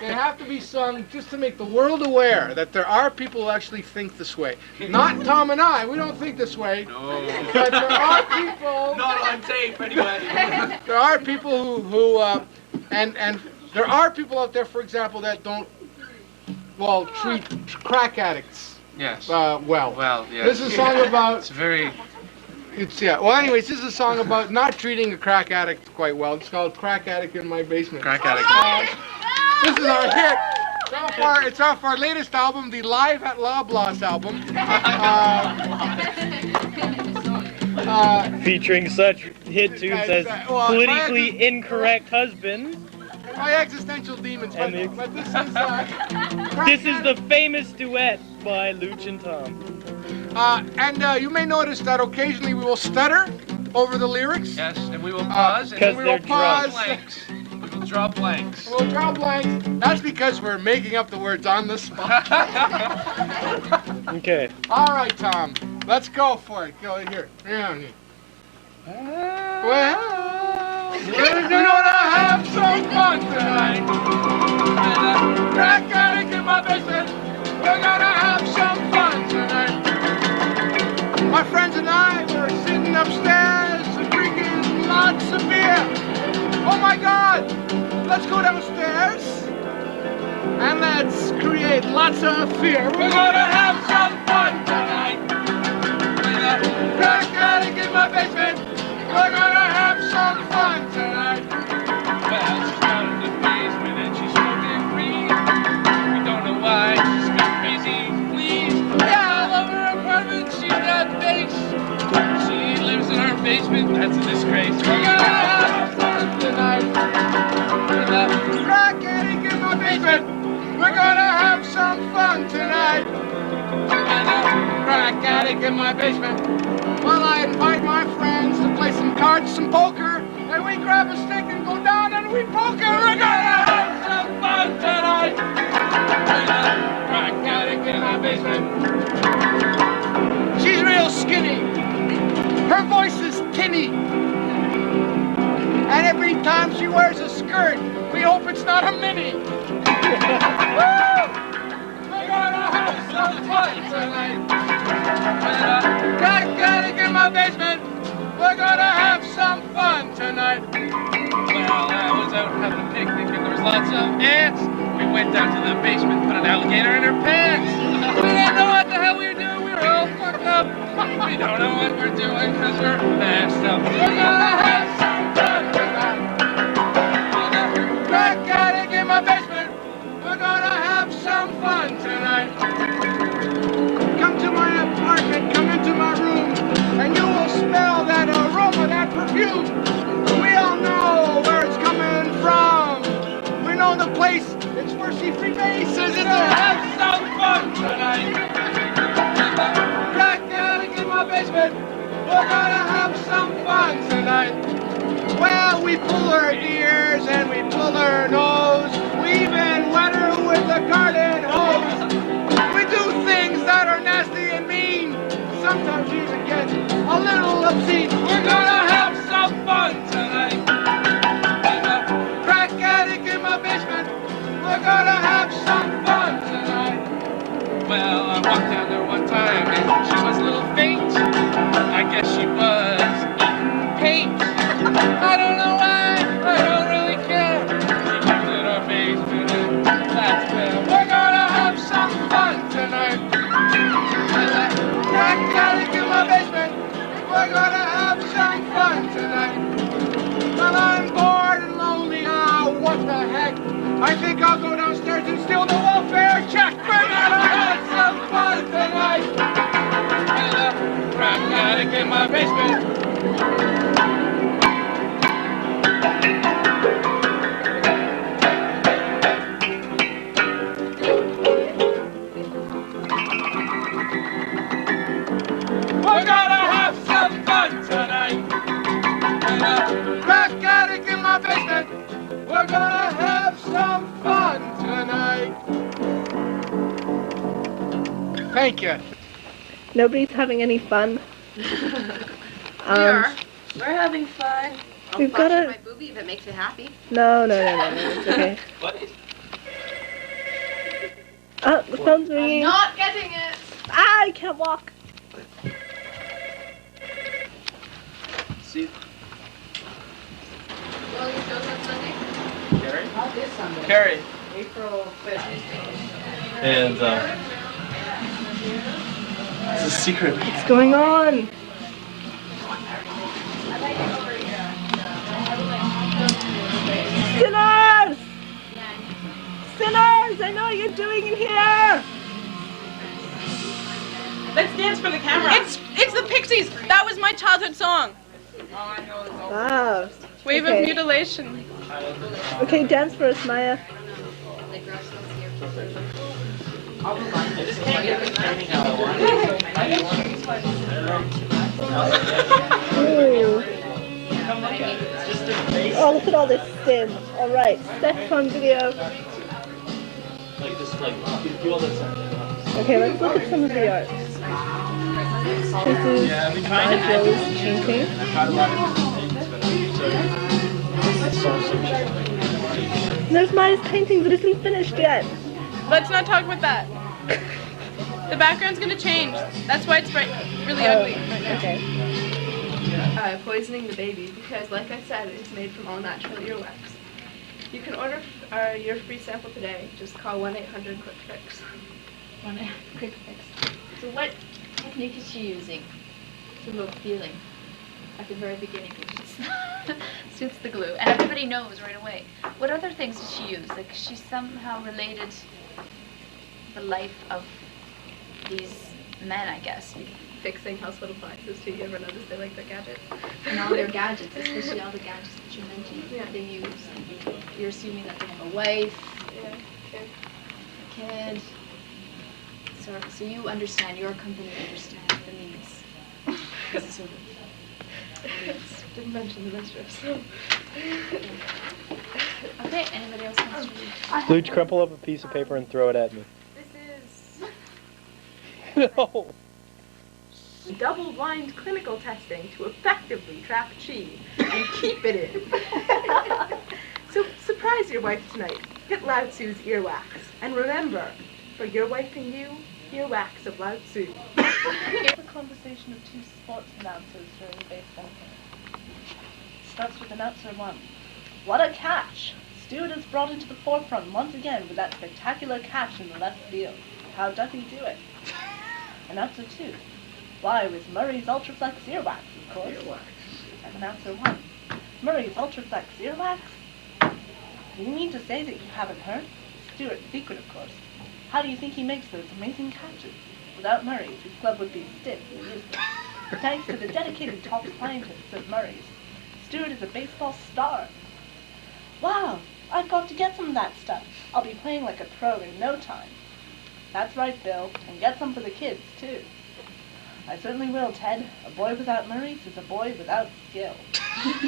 They have to be sung just to make the world aware that there are people who actually think this way. Not Tom and I. We don't think this way. No. But there are people. Not on tape, anyway. There are people who and there are people out there, for example, that don't, well, treat crack addicts. Yes. Well. Well, yes. This is a song about. It's very. Well, anyways, this is a song about not treating a crack addict quite well. It's called "Crack Addict in My Basement." Crack addict. This is our hit. It's off our latest album, the Live at Loblaws album. Featuring such hit tunes as Politically Incorrect Husband. My Existential Demons. And But this is. This is the famous duet by Luch and Tom. And you may notice that occasionally we will stutter over the lyrics. Yes, and we will pause. Because and they're pause. drunk. Blanks. We will draw blanks. We'll draw blanks. That's because we're making up the words on the spot. Okay. All right, Tom. Let's go for it. Go here. Yeah. Well, we're gonna have some fun tonight. Crack addict in my basement. We're gonna have some fun tonight. My friends and I were sitting upstairs and drinking lots of beer. Oh my God! Let's go downstairs and let's create lots of fear. We're gonna have some fun tonight. Crack addict in my basement. We're gonna have some fun tonight. Well, she's down in the basement and she's smoking free. We don't know why. She's got crazy fleas. Yeah, all over her apartment. She's got bass. She lives in her basement. That's a disgrace. We're gonna have fun tonight. Crack addict in my basement. We're gonna have some fun tonight. Crack addict in my basement. Well, I invite my friends to play some cards, some poker, and we grab a stick and go down and we poker. We're gonna have some fun tonight. Crack addict in my basement. basement. She's real skinny. Her voice is tinny. And every time she wears a skirt, we hope it's not a mini. Woo! We're gonna have some fun tonight. Gotta get my basement. We're gonna have some fun tonight. Well, I was out having a picnic and there was lots of ants. We went down to the basement, put an alligator in her pants. We didn't know what the hell we were doing. We were all fucked up. We don't know what we're doing because we're messed up. We're gonna have some fun tonight. Gotta get my basement. We're gonna have some fun tonight. Come to my apartment, come into my room, and you will smell that aroma, that perfume. We all know where it's coming from. We know the place, it's where she freebases. It's to have some fun tonight. Gotta get my basement. We're gonna have some fun tonight. Well, we pull her ears and we pull her nose. We even wet her with the garden hose. We do things that are nasty and mean. Sometimes you even get a little obscene. We're gonna have some fun tonight. Crack attic in my basement. We're gonna have some fun tonight. Well, I walked down there one time and she was a little faint. I guess she was eating paint. I don't know why, I don't really care. She lives in our basement and that's fair. We're gonna have some fun tonight. Crack attic in my basement. We're gonna have some fun tonight. Well, I'm bored and lonely, what the heck? I think I'll go downstairs and steal the welfare check. We're gonna have some fun tonight. Crack attic in my basement. We're gonna have some fun tonight. Crack attic in my basement. We're gonna have some fun tonight. Thank you. Nobody's having any fun. We are. We're having fun. I'll We've flash gotta- my boobie if it makes you happy. No, it's okay. What? Oh, the phone's ringing. Not getting it. Ah, I can't walk. See? Well, you shows on Sunday? Gary? Not this Sunday. Carrie. April 5th. And it's a secret. What's going on? Sinners! Sinners! I know what you're doing in here! Let's dance for the camera. It's the Pixies. That was my childhood song. Wow. Wave Okay. of mutilation. Okay, dance for us, Maya. Ooh. Oh, look at all this sin. Alright, sex on video. Like this, like do all this. Okay, let's look at some of the art. This is Joe's painting. There's Maya's painting, but it isn't finished yet. Let's not talk about that. The background's gonna change. That's why it's really ugly right now. Okay. Poisoning the baby, because like I said, it's made from all natural earwax. You can order your free sample today. Just call 1-800-QUICK-FIX. 1-800-QUICK-FIX. So what technique is she using to evoke feeling at the very beginning, which is suits the glue? And everybody knows right away. What other things does she use? Like, she somehow related the life of these men, I guess. Fixing household appliances too. You ever notice they like their gadgets? And all their gadgets, especially all the gadgets that you mentioned, they use. You're assuming that they have a wife, a kid. So you understand, your company understands the needs. Didn't mention the mistress. Okay, anybody else wants to read? Luge, crumple up a piece of paper and throw it at me. This is No. Double-blind clinical testing to effectively trap chi and keep it in. So surprise your wife tonight. Hit Lao Tzu's earwax. And remember, for your wife and you, earwax of Lao Tzu. Here's a conversation of two sports announcers during baseball game. Starts with announcer 1. What a catch! Stewart is brought into the forefront once again with that spectacular catch in the left field. How does he do it? Announcer 2. Why, with Murray's Ultraflex earwax, of course. And announcer 1. Murray's Ultraflex earwax? Do you mean to say that you haven't heard? Stewart's secret, of course. How do you think he makes those amazing catches? Without Murray's, his club would be stiff and useless. Thanks to the dedicated top scientists at Murray's, Stewart is a baseball star. Wow, I've got to get some of that stuff. I'll be playing like a pro in no time. That's right, Bill, and get some for the kids, too. I certainly will, Ted. A boy without Murray's is a boy without skill.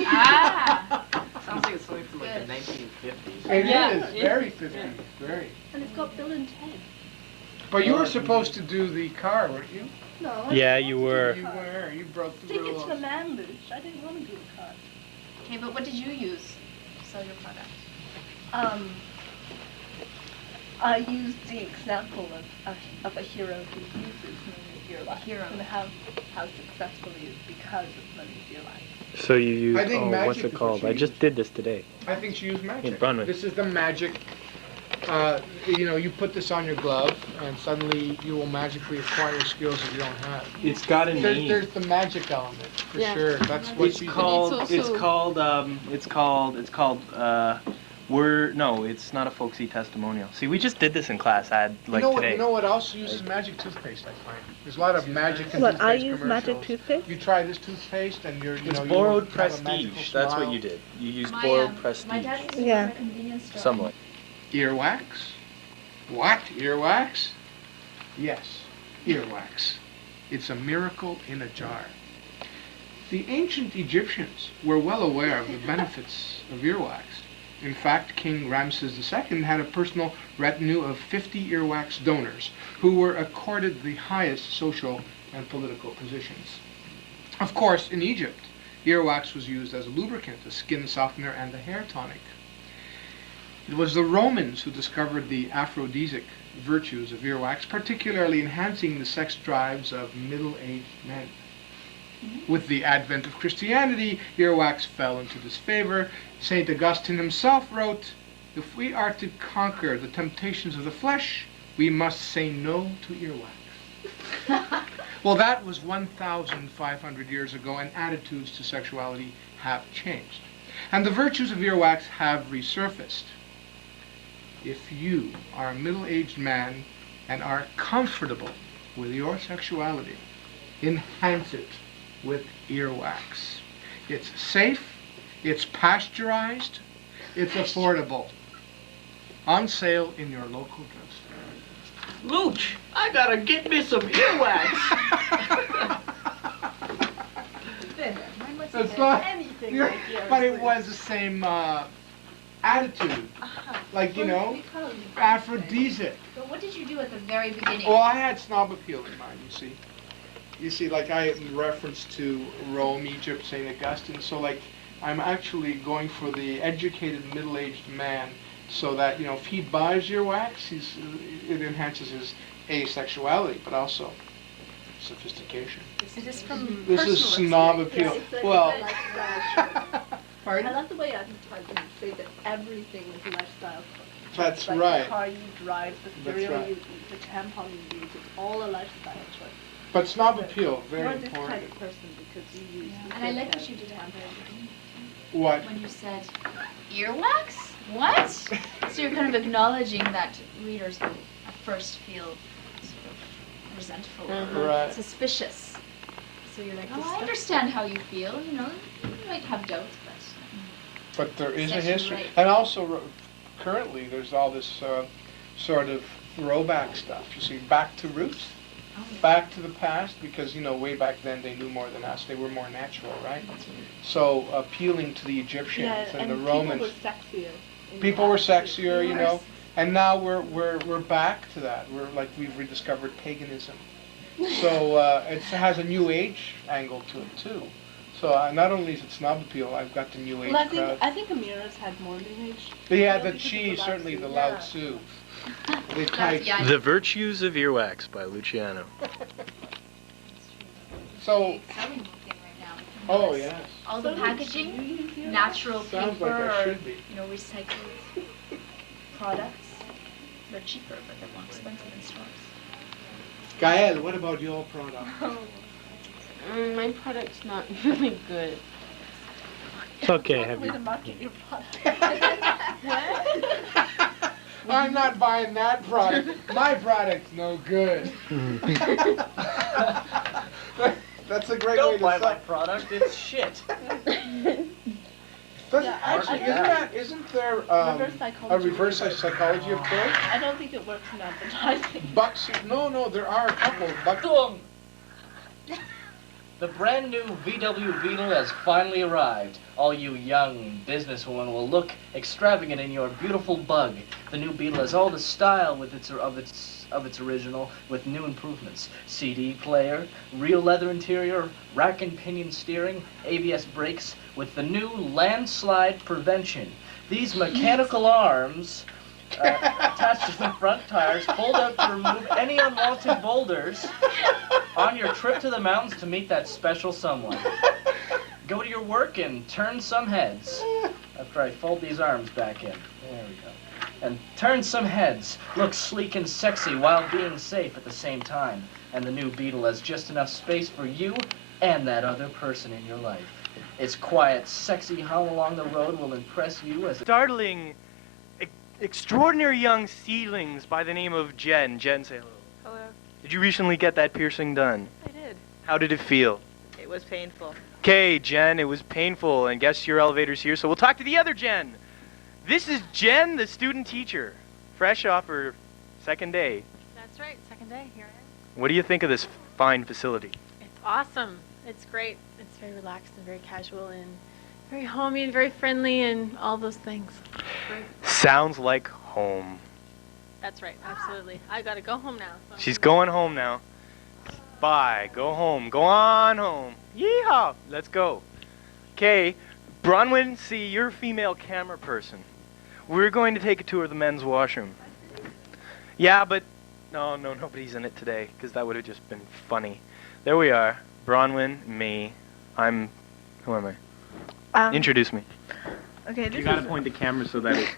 Ah! Sounds like it's something from like the 1950s. It is, very 50s, very. And it's got Bill and Ted. But you were supposed to do the car, weren't you? No. Yeah, you were. You were. You broke the Take it rules. to the man, Luch. I didn't want to do the car. Okay, but what did you use to sell your product? I used the example of a hero who uses Murray's earwax and how successful he is because of Murray's earwax. So you use, I think magic what's is it what called? you I just did this today. I think she used magic. In Brunswick. This is the magic. You know, you put this on your glove, and suddenly you will magically acquire skills that you don't have. It's got a name. There's the magic element for sure. That's what It's she called. It's called. No, it's not a folksy testimonial. See, we just did this in class. I had today. You know what else uses magic? Toothpaste, I find. There's a lot of magic in What, toothpaste I use commercials. magic toothpaste? You try this toothpaste, and you're, It's you borrowed have a magical prestige. That's what smile. you did. You used My, borrowed my prestige. dad used to Yeah. work at a convenience store. Somewhat. Earwax? What? Earwax? Yes, earwax. It's a miracle in a jar. The ancient Egyptians were well aware of the benefits of earwax. In fact, King Ramses II had a personal retinue of 50 earwax donors who were accorded the highest social and political positions. Of course, in Egypt, earwax was used as a lubricant, a skin softener, and a hair tonic. It was the Romans who discovered the aphrodisiac virtues of earwax, particularly enhancing the sex drives of middle-aged men. With the advent of Christianity, earwax fell into disfavor. St. Augustine himself wrote, "If we are to conquer the temptations of the flesh, we must say no to earwax." Well, that was 1,500 years ago, and attitudes to sexuality have changed. And the virtues of earwax have resurfaced. If you are a middle-aged man and are comfortable with your sexuality, enhance it with earwax. It's safe, it's pasteurized, it's affordable. On sale in your local drugstore. Luch, I gotta get me some earwax. That's not, anything yeah, like yours, but it please. was the same attitude. Like, you know, aphrodisiac. But what did you do at the very beginning? Well, I had snob appeal in mind, you see. You see, like I in reference to Rome, Egypt, St. Augustine, so like I'm actually going for the educated middle-aged man so that, you know, if he buys your wax, it enhances his asexuality, but also sophistication. Is this from This is snob appeal. Well, pardon? I love the way advertising say that everything is lifestyle. That's like right. The car you drive, the That's cereal right. you eat, the tampon you use, it's all a lifestyle choice. But snob appeal, very You're this important. type of person because you use the And I good like what stuff. you did at the very beginning. What? When you said, earwax? What? So you're kind of acknowledging that readers will at first feel sort of resentful or Right. suspicious. So you're like, oh, I understand how you feel, you know, you might have doubts, But there is a Set you history. right. And also, currently, there's all this sort of throwback stuff. You see, back to roots, back to the past, because, you know, way back then they knew more than us. They were more natural, right? So appealing to the Egyptians and the Romans. People were sexier, you know. And now we're back to that. We've rediscovered paganism. So it has a new age angle to it too. So not only is it snob appeal, I've got the new age Well, crowd. I think Amira's had more new age. Yeah, appeal the because of chi, Lao certainly Tzu. the Lao Tzu. They tied. The Virtues of Earwax by Luciano. So. Sewing thing right now. Oh yes. All the packaging, natural Sounds paper, like I or should be. recycled products. They're cheaper, but they're more expensive in stores. Gael, what about your product? My product's not really good. It's okay, have Way you? to market your product. I'm not buying that product. My product's no good. That's a great way Don't to buy my sell. product, it's shit. Actually, isn't there Reverse a psychology. reverse psychology of toy? I don't think it works in advertising. Bucks? No, there are a couple of bucks. The brand new VW Beetle has finally arrived. All you young businesswomen will look extravagant in your beautiful bug. The new Beetle has all the style of its original, with new improvements: CD player, real leather interior, rack and pinion steering, ABS brakes, with the new landslide prevention. These mechanical arms attached to the front tires fold out to remove any unwanted boulders on your trip to the mountains to meet that special someone. Go to your work and turn some heads. After I fold these arms back in. There we go. And turn some heads. Look sleek and sexy while being safe at the same time. And the new Beetle has just enough space for you and that other person in your life. Its quiet, sexy howl along the road will impress you as a Startling, extraordinary young seedlings by the name of Jen. Jen, say hello. Hello. Did you recently get that piercing done? I did. How did it feel? It was painful. Okay, Jen, it was painful, and guess your elevator's here, so we'll talk to the other Jen. This is Jen, the student teacher, fresh off her second day. That's right, second day, here I am. What do you think of this fine facility? It's awesome. It's great. It's very relaxed and very casual and very homey and very friendly and all those things. Great. Sounds like home. That's right, absolutely. I gotta go home now. So She's going home now. Bye. Go home. Go on home. Yeehaw. Let's go. Okay, Bronwyn, see, you're a female camera person. We're going to take a tour of the men's washroom. Yeah, but no, nobody's in it today, because that would have just been funny. There we are. Bronwyn, me. Who am I? Introduce me. Okay, You gotta point the camera so that it...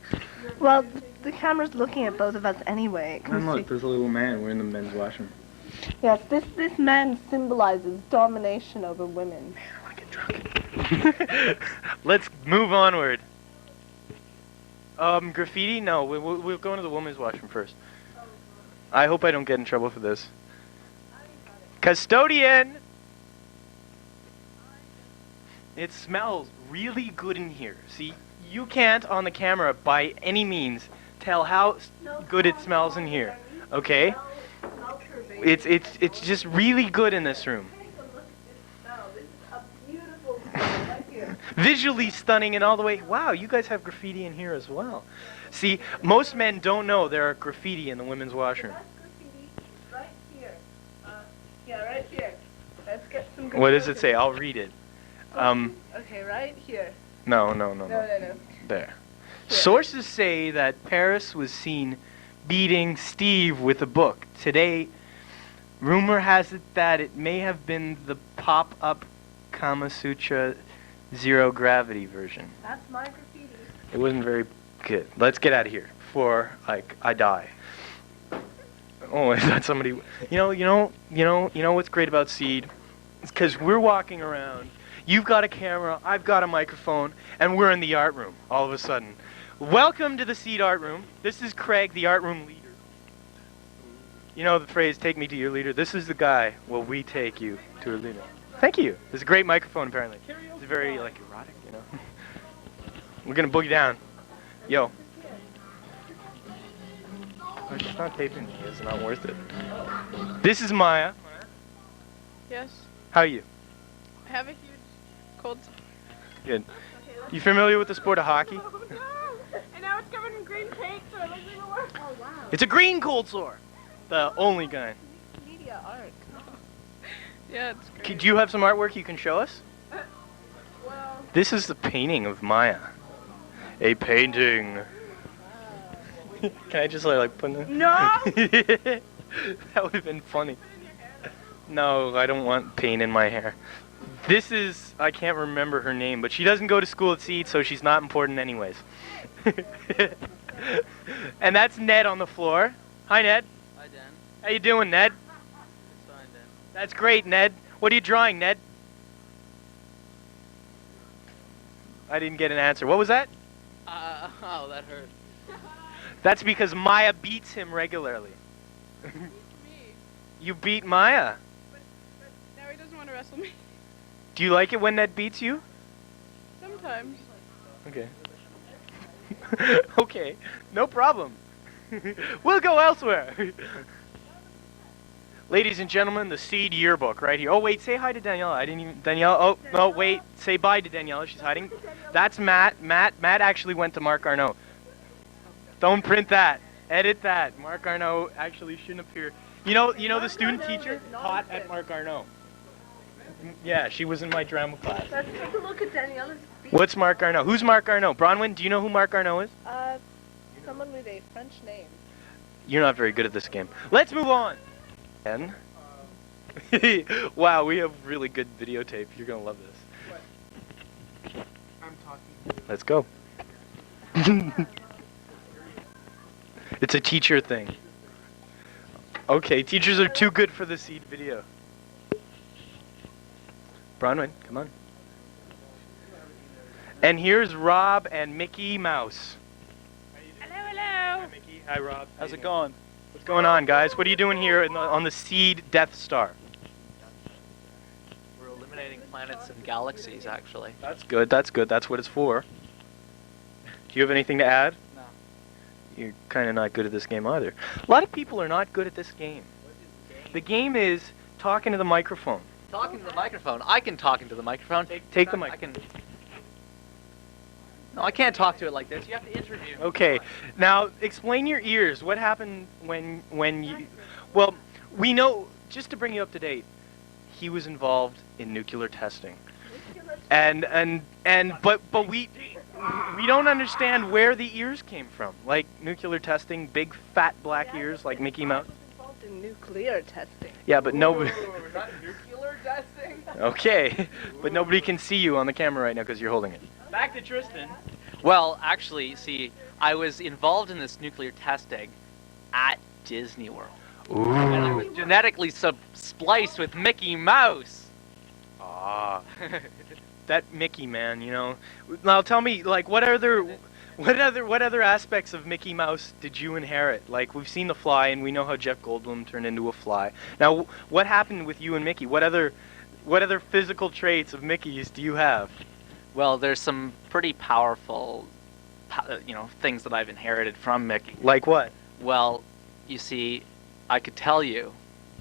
Well, the camera's looking at both of us anyway. And look, there's a little man. We're in the men's washroom. Yes, this man symbolizes domination over women. Let's move onward. Graffiti? No, we'll go into the women's washroom first. I hope I don't get in trouble for this. Custodian! It smells really good in here. See, you can't on the camera by any means tell how good it smells in here. Okay? It's just really good in this room. Visually stunning and all the way. Wow, you guys have graffiti in here as well. See, most men don't know there are graffiti in the women's washroom. Right here. Yeah, right here. Let's get some What does it say? I'll read it. Okay, right here. No. No. There. Sources say that Paris was seen beating Steve with a book. Today, rumor has it that it may have been the pop-up Kama Sutra zero gravity version. That's my graffiti. It wasn't very good. Let's get out of here before I die. Oh, I thought somebody. You know what's great about Seed? It's because we're walking around. You've got a camera, I've got a microphone, and we're in the art room all of a sudden. Welcome to the Seed art room. This is Craig, the art room leader. You know the phrase, take me to your leader? This is the guy, well, we take you to your leader. Thank you. It's a great microphone, apparently. It's very, erotic, We're going to boogie down. Yo. It's not taping me. It's not worth it. This is Maya. Yes, How are you? I have a huge cold. Good. You familiar with the sport of hockey? And now it's covered in green paint, so it looks even worse. Oh, wow. It's a green cold sore. The only kind. Media. Yeah, art. Yeah, it's great. Do you have some artwork you can show us? Well, This is the painting of Maya. A painting. Can I just like put it? No! That would have been funny. No, I don't want paint in my hair. This is, I can't remember her name, but she doesn't go to school at Seed, so she's not important anyways. And that's Ned on the floor. Hi, Ned. Hi, Dan. How you doing, Ned? It's fine, Dan. That's great, Ned. What are you drawing, Ned? I didn't get an answer. What was that? Oh, that hurt. That's because Maya beats him regularly. You beat Maya. but now he doesn't want to wrestle me. Do you like it when Ned beats you? Sometimes. Okay. Okay, no problem. We'll go elsewhere. Ladies and gentlemen, the Seed yearbook right here. Oh, wait, say hi to Daniela. I didn't even... Daniela, oh, no, wait. Say bye to Daniela. She's hiding. That's Matt. Matt actually went to Mark Arnault. Don't print that. Edit that. Mark Arnault actually shouldn't appear. You know the student teacher taught at Mark Arnault. Yeah, she was in my drama class. Let's take a look at Daniela's speech. What's Mark Arnault? Who's Mark Arnault? Bronwyn, do you know who Mark Arnault is? Someone with a French name. You're not very good at this game. Let's move on. Wow, we have really good videotape. You're going to love this. I'm talking. Let's go. It's a teacher thing. Okay, teachers are too good for the Seed video. Bronwyn, come on. And here's Rob and Mickey Mouse. Hello, hello. Hi, Mickey. Hi, Rob. How's it going? What's going on, guys? What are you doing here on the Seed Death Star? We're eliminating planets and galaxies, actually. That's good. That's good. That's what it's for. Do you have anything to add? No. You're kind of not good at this game either. A lot of people are not good at this game. The game is talking to the microphone. Talking to the microphone. I can talk into the microphone. Take the mic. No, I can't talk to it like this. You have to interview. Okay. Now, explain your ears. What happened when you... Well, we know, just to bring you up to date, he was involved in nuclear testing. But we don't understand where the ears came from. Like nuclear testing, big fat black ears like Mickey Mouse. Involved in nuclear testing. Yeah, but nobody... Not nuclear testing. Okay, but nobody can see you on the camera right now because you're holding it. Back to Tristan. Well, actually, see, I was involved in this nuclear testing at Disney World. Ooh. And I was genetically spliced with Mickey Mouse. Ah. That Mickey man, you know. Now tell me, like, what other aspects of Mickey Mouse did you inherit? Like, we've seen the fly, and we know how Jeff Goldblum turned into a fly. Now, what happened with you and Mickey? What other physical traits of Mickey's do you have? Well, there's some pretty powerful, things that I've inherited from Mickey. Like what? Well, you see, I could tell you,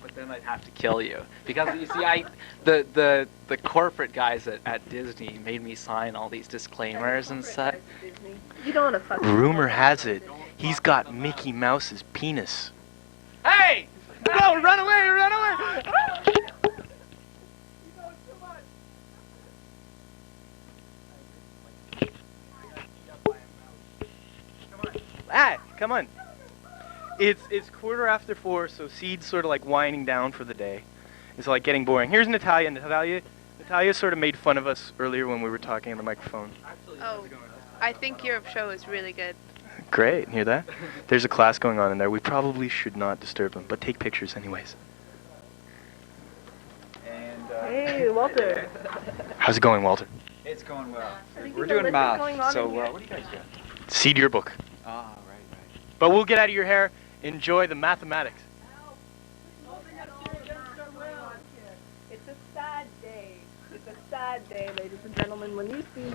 but then I'd have to kill you. Because, you see, the corporate guys at Disney made me sign all these disclaimers and such. You don't want to fuck. Rumor has it, he's got Mickey Mouse's penis. Hey! No, run away, run away! Ah, come on. It's 4:15, so Seed's sort of like winding down for the day. It's like getting boring. Here's Natalia. Natalia sort of made fun of us earlier when we were talking on the microphone. Oh, I think your show is really good. Great, hear that? There's a class going on in there. We probably should not disturb them, but take pictures anyways. Hey, Walter. How's it going, Walter? It's going well. We're doing math, so what are you guys doing? Seed yearbook. Ah, right. But we'll get out of your hair. Enjoy the mathematics. It's a sad day. It's a sad day, ladies and gentlemen, when you see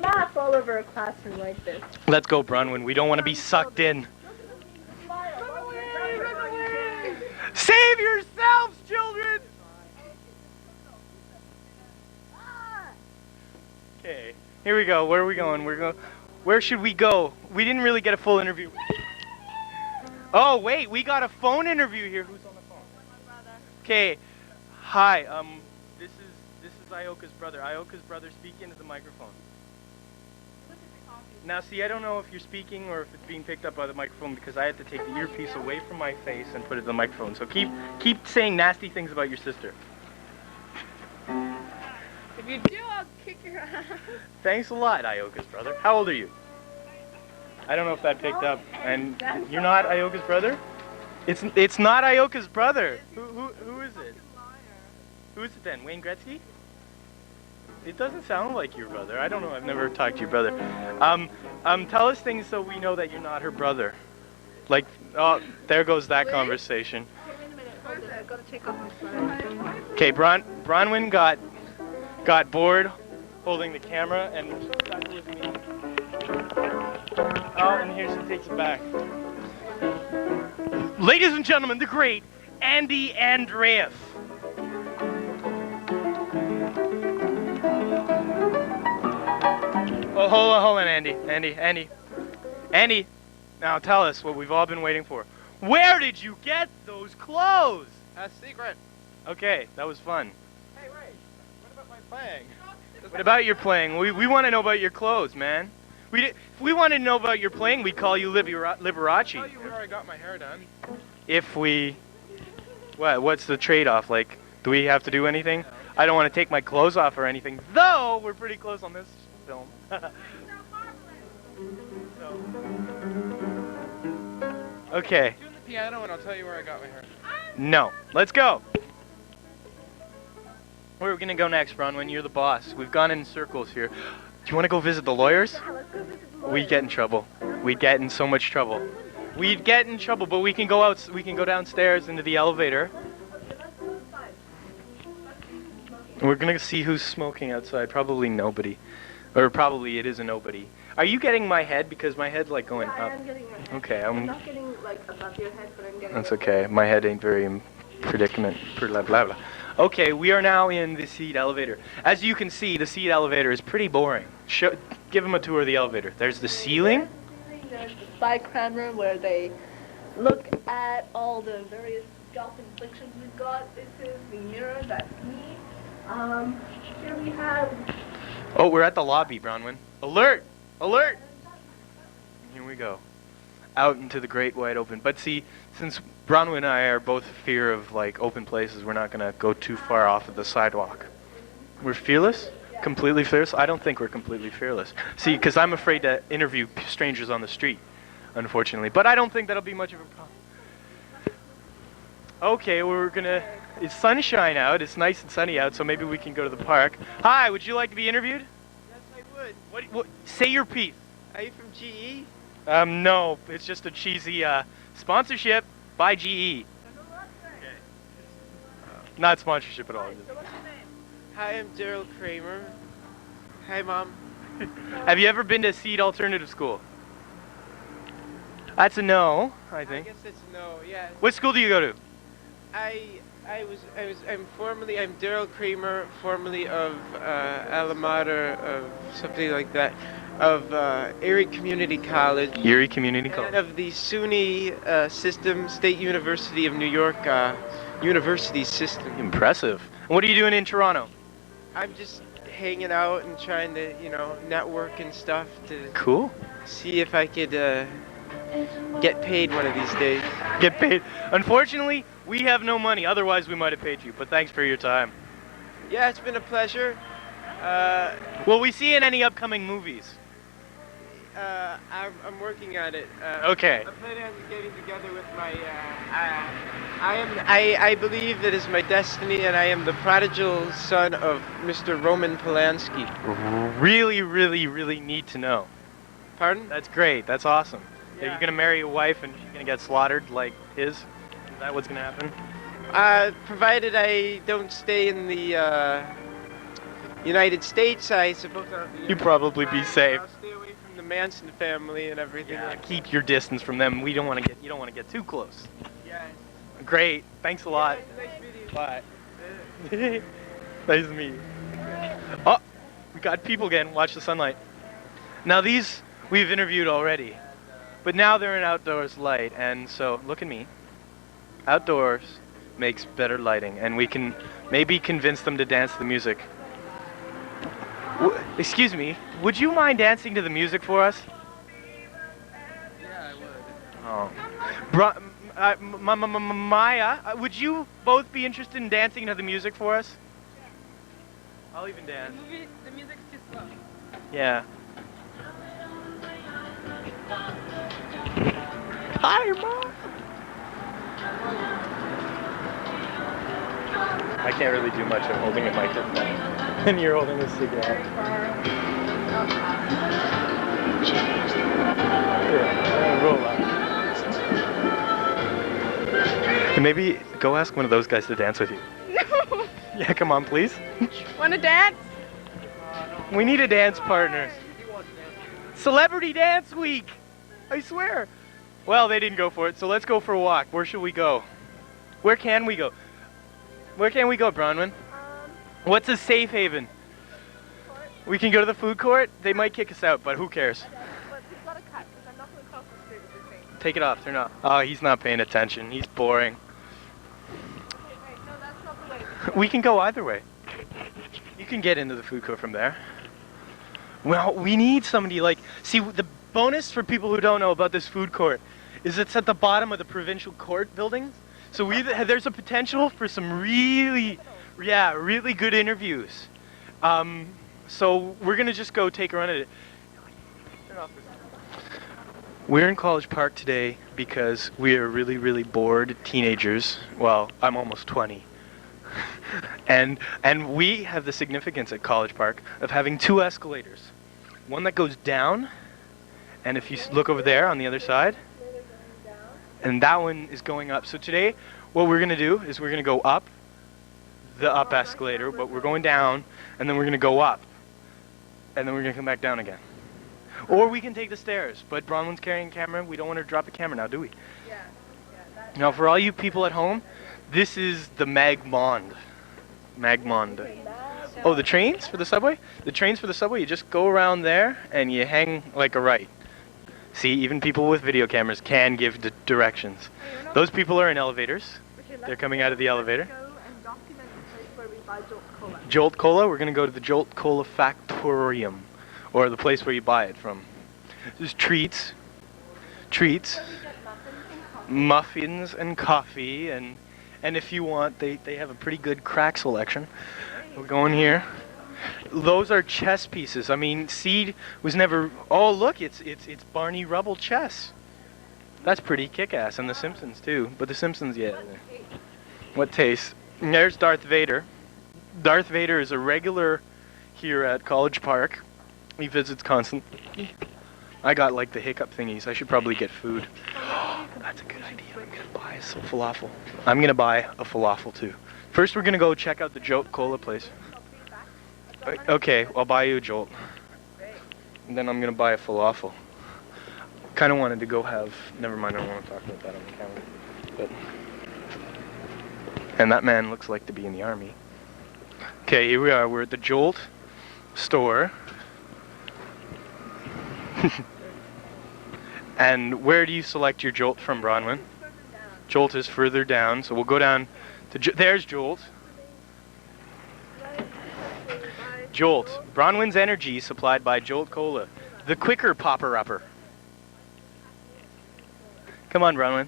math all over a classroom like this. Let's go, Bronwyn. We don't want to be sucked in. Save yourselves, children! Okay, here we go. Where are we going? Where should we go? We didn't really get a full interview. Oh, wait, we got a phone interview here. Who's on the phone? Okay. Hi. This is Ioka's brother. Ioka's brother, speak into the microphone. Now, see, I don't know if you're speaking or if it's being picked up by the microphone because I have to take the earpiece away from my face and put it in the microphone. So keep saying nasty things about your sister. If you do, I'll kick your ass. Thanks a lot, Ioka's brother. How old are you? I don't know if that picked up. And you're not Ioka's brother? It's not Ioka's brother. Who is it? Who is it then? Wayne Gretzky? It doesn't sound like your brother. I don't know. I've never talked to your brother. Tell us things so we know that you're not her brother. Like, oh, there goes that conversation. Okay, Bronwyn got bored holding the camera and stuck with me. Oh, and here she takes it back. Ladies and gentlemen, the great Andy Andreeff. Oh, hold on, Andy. Now tell us what we've all been waiting for. Where did you get those clothes? A secret. Okay, that was fun. Hey, wait. What about my playing? What about your playing? We want to know about your clothes, man. If we wanted to know about your playing, we'd call you Liberace. I'll tell you where I got my hair done. If we... What's the trade-off? Like, do we have to do anything? I don't want to take my clothes off or anything, though we're pretty close on this film. Okay. Tune the piano and I'll tell you where I got my hair. No. Let's go. Where are we going to go next, Bronwyn? You're the boss. We've gone in circles here. Do you want to go visit the lawyers? We'd get in trouble. We'd get in so much trouble. We'd get in trouble, but we can go out. We can go downstairs into the elevator. We're gonna see who's smoking outside. Probably nobody, or probably it is a nobody. Are you getting my head? Because my head's like going up. I am getting your head. Okay, I'm not getting like above your head, but I'm getting. That's okay. My head ain't very in predicament. Blah blah blah. Okay, we are now in the seat elevator. As you can see, the seat elevator is pretty boring. Give them a tour of the elevator. There's the ceiling. There's the spy camera where they look at all the various scalp inflictions we've got. This is the mirror. That's me. Here we have. Oh, we're at the lobby, Bronwyn. Alert! Alert! Here we go. Out into the great wide open. But see, since Bronwyn and I are both fear of like open places, we're not gonna go too far off of the sidewalk. We're fearless? Completely fearless? I don't think we're completely fearless. See, because I'm afraid to interview strangers on the street, unfortunately. But I don't think that'll be much of a problem. Okay, we're gonna... It's sunshine out. It's nice and sunny out, so maybe we can go to the park. Hi, would you like to be interviewed? Yes, I would. What say your piece. Are you from GE? No, it's just a cheesy sponsorship by GE. Not sponsorship at all. Hi, I'm Daryl Kramer. Hi, Mom. Have you ever been to Seed Alternative School? That's a no, I think. I guess it's a no, yeah. What school do you go to? I'm Daryl Kramer, formerly of Alma Mater, of something like that, of Erie Community College. Erie Community College. And of the SUNY system, State University of New York university system. Impressive. And what are you doing in Toronto? I'm just hanging out and trying to, network and stuff to Cool. see if I could get paid one of these days. Get paid. Unfortunately, we have no money. Otherwise, we might have paid you. But thanks for your time. Yeah, it's been a pleasure. Will we see you in any upcoming movies? I'm working on it. Okay. I'm planning on getting together with my. I believe that is my destiny, and I am the prodigal son of Mr. Roman Polanski. Really, really, really need to know. Pardon? That's great. That's awesome. Yeah. Are you gonna marry a wife and she's gonna get slaughtered like his? Is that what's gonna happen? Provided I don't stay in the United States, I suppose I'll be. You'd probably be safe. I'll stay away from the Manson family and everything. Yeah, keep your distance from them. You don't want to get too close. Yeah. Great. Thanks a lot. Nice meeting you. Bye. Nice to meet you. Oh, we got people again. Watch the sunlight. Now these we've interviewed already, but now they're in outdoors light, and so look at me. Outdoors, makes better lighting, and we can maybe convince them to dance to the music. Excuse me, would you mind dancing to the music for us? Yeah, I would. Oh. Maya, would you both be interested in dancing to the music for us? I'll even dance. The music's too slow. Yeah. Hi, Mom. I can't really do much. I'm holding a microphone, and you're holding a cigarette. Yeah, roll up. And maybe go ask one of those guys to dance with you. No. Yeah, come on, please. Wanna dance? We need a dance partner. Celebrity Dance Week! I swear. Well, they didn't go for it, so let's go for a walk. Where should we go? Where can we go? Where can we go, Bronwyn? What's a safe haven? We can go to the food court? They might kick us out, but who cares? But we've got a cut, because I'm not going to cross the street with this thing. Take it off, turn it off. Oh, he's not paying attention. He's boring. Wait, no, that's not the way. We can go either way. You can get into the food court from there. Well, we need somebody like... See, the bonus for people who don't know about this food court is it's at the bottom of the provincial court buildings. So there's a potential for some really good interviews. So we're going to just go take a run at it. We're in College Park today because we are really, really bored teenagers. Well, I'm almost 20. and we have the significance at College Park of having two escalators. One that goes down, and if you look over there on the other side, and that one is going up. So today, what we're going to do is we're going to go up the up escalator, but we're going down, and then we're going to go up, and then we're going to come back down again. Or we can take the stairs, but Bronwyn's carrying a camera. We don't want to drop the camera now, do we? Yeah. Now, for all you people at home, this is the Magmond. Magmond. Oh, the trains for the subway? The trains for the subway, you just go around there, and you hang like a right. See, even people with video cameras can give directions. Those people are in elevators. They're coming out of the elevator. Jolt Cola, we're going to go to the Jolt Cola Factorium, or the place where you buy it from. There's treats, muffins and coffee, and if you want, they have a pretty good crack selection. We're going here. Those are chess pieces. I mean, Seed was never... Oh, look, it's Barney Rubble chess. That's pretty kick-ass, and The Simpsons, too. But The Simpsons, yeah. What taste? And there's Darth Vader. Darth Vader is a regular here at College Park. He visits constantly. I got, like, the hiccup thingies. I should probably get food. That's a good idea. I'm going to buy some falafel. I'm going to buy a falafel, too. First, we're going to go check out the Jolt Cola place. Okay, I'll buy you a Jolt. And then I'm going to buy a falafel. Kind of wanted to go have... Never mind, I don't want to talk about that on the camera. But... And that man looks like to be in the army. Okay, here we are. We're at the Jolt store. And where do you select your Jolt from, Bronwyn? Jolt is further down, so we'll go down to... There's Jolt. Jolt. Bronwyn's energy supplied by Jolt Cola. The quicker popper-upper. Come on, Bronwyn.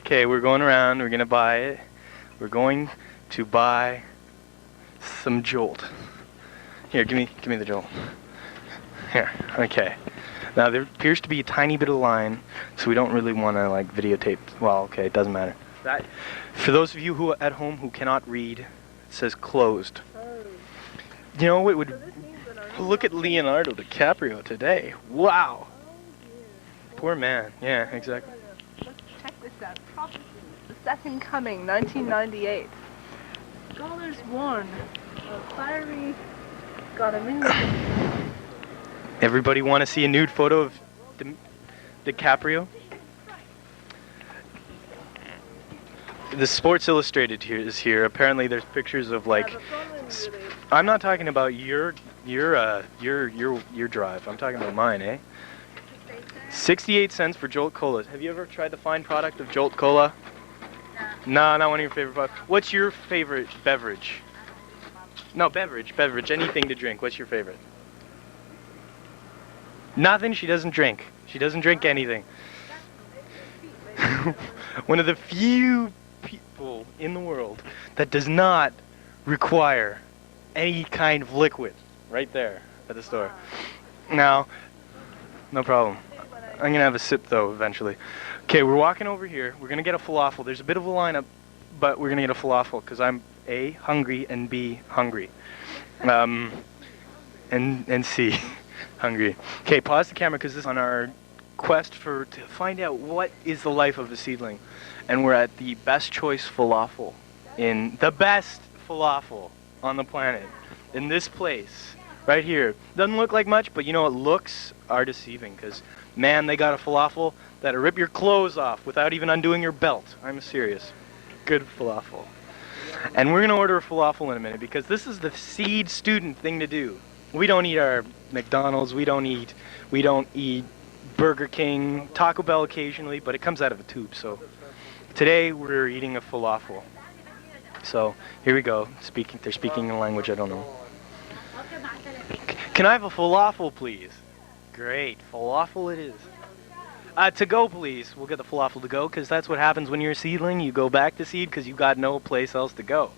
Okay, we're going around. We're going to buy it. We're going to buy some Jolt. Here, give me the Jolt. Here, okay. Now, there appears to be a tiny bit of line, so we don't really want to, like, videotape. Well, okay, it doesn't matter. That, for those of you who at home who cannot read, it says closed. You know, it would... Look at Leonardo DiCaprio today. Wow. Poor man. Yeah, exactly. Let's check this out. Prophecies. The Second Coming, 1998. Scholars warn of fiery... Got a minute. Everybody want to see a nude photo of DiCaprio? The Sports Illustrated is here. Apparently, there's pictures of like. I'm not talking about your drive. I'm talking about mine, eh? 68 cents for Jolt Colas. Have you ever tried the fine product of Jolt Cola? No, not one of your favorite products. What's your favorite beverage? No, beverage. Anything to drink. What's your favorite? Nothing. She doesn't drink. She doesn't drink anything. One of the few people in the world that does not require any kind of liquid. Right there at the store. Now, no problem. I'm gonna have a sip though eventually. Okay, we're walking over here. We're gonna get a falafel. There's a bit of a lineup, but we're gonna get a falafel because I'm A, hungry, and B, hungry. And C, hungry. Okay, pause the camera because this is on our quest to find out what is the life of a seedling. And we're at the best choice falafel in the best falafel on the planet. In this place, right here. Doesn't look like much, but you know what, looks are deceiving because, man, they got a falafel that'll rip your clothes off without even undoing your belt. I'm serious. Good falafel. And we're gonna order a falafel in a minute because this is the seed student thing to do. We don't eat our McDonald's, we don't eat Burger King, Taco Bell occasionally, but it comes out of a tube, so today we're eating a falafel. So here we go. They're speaking a language I don't know. Can I have a falafel, please? Great, falafel it is. To go, please. We'll get the falafel to go, because that's what happens when you're a seedling. You go back to seed because you've got no place else to go.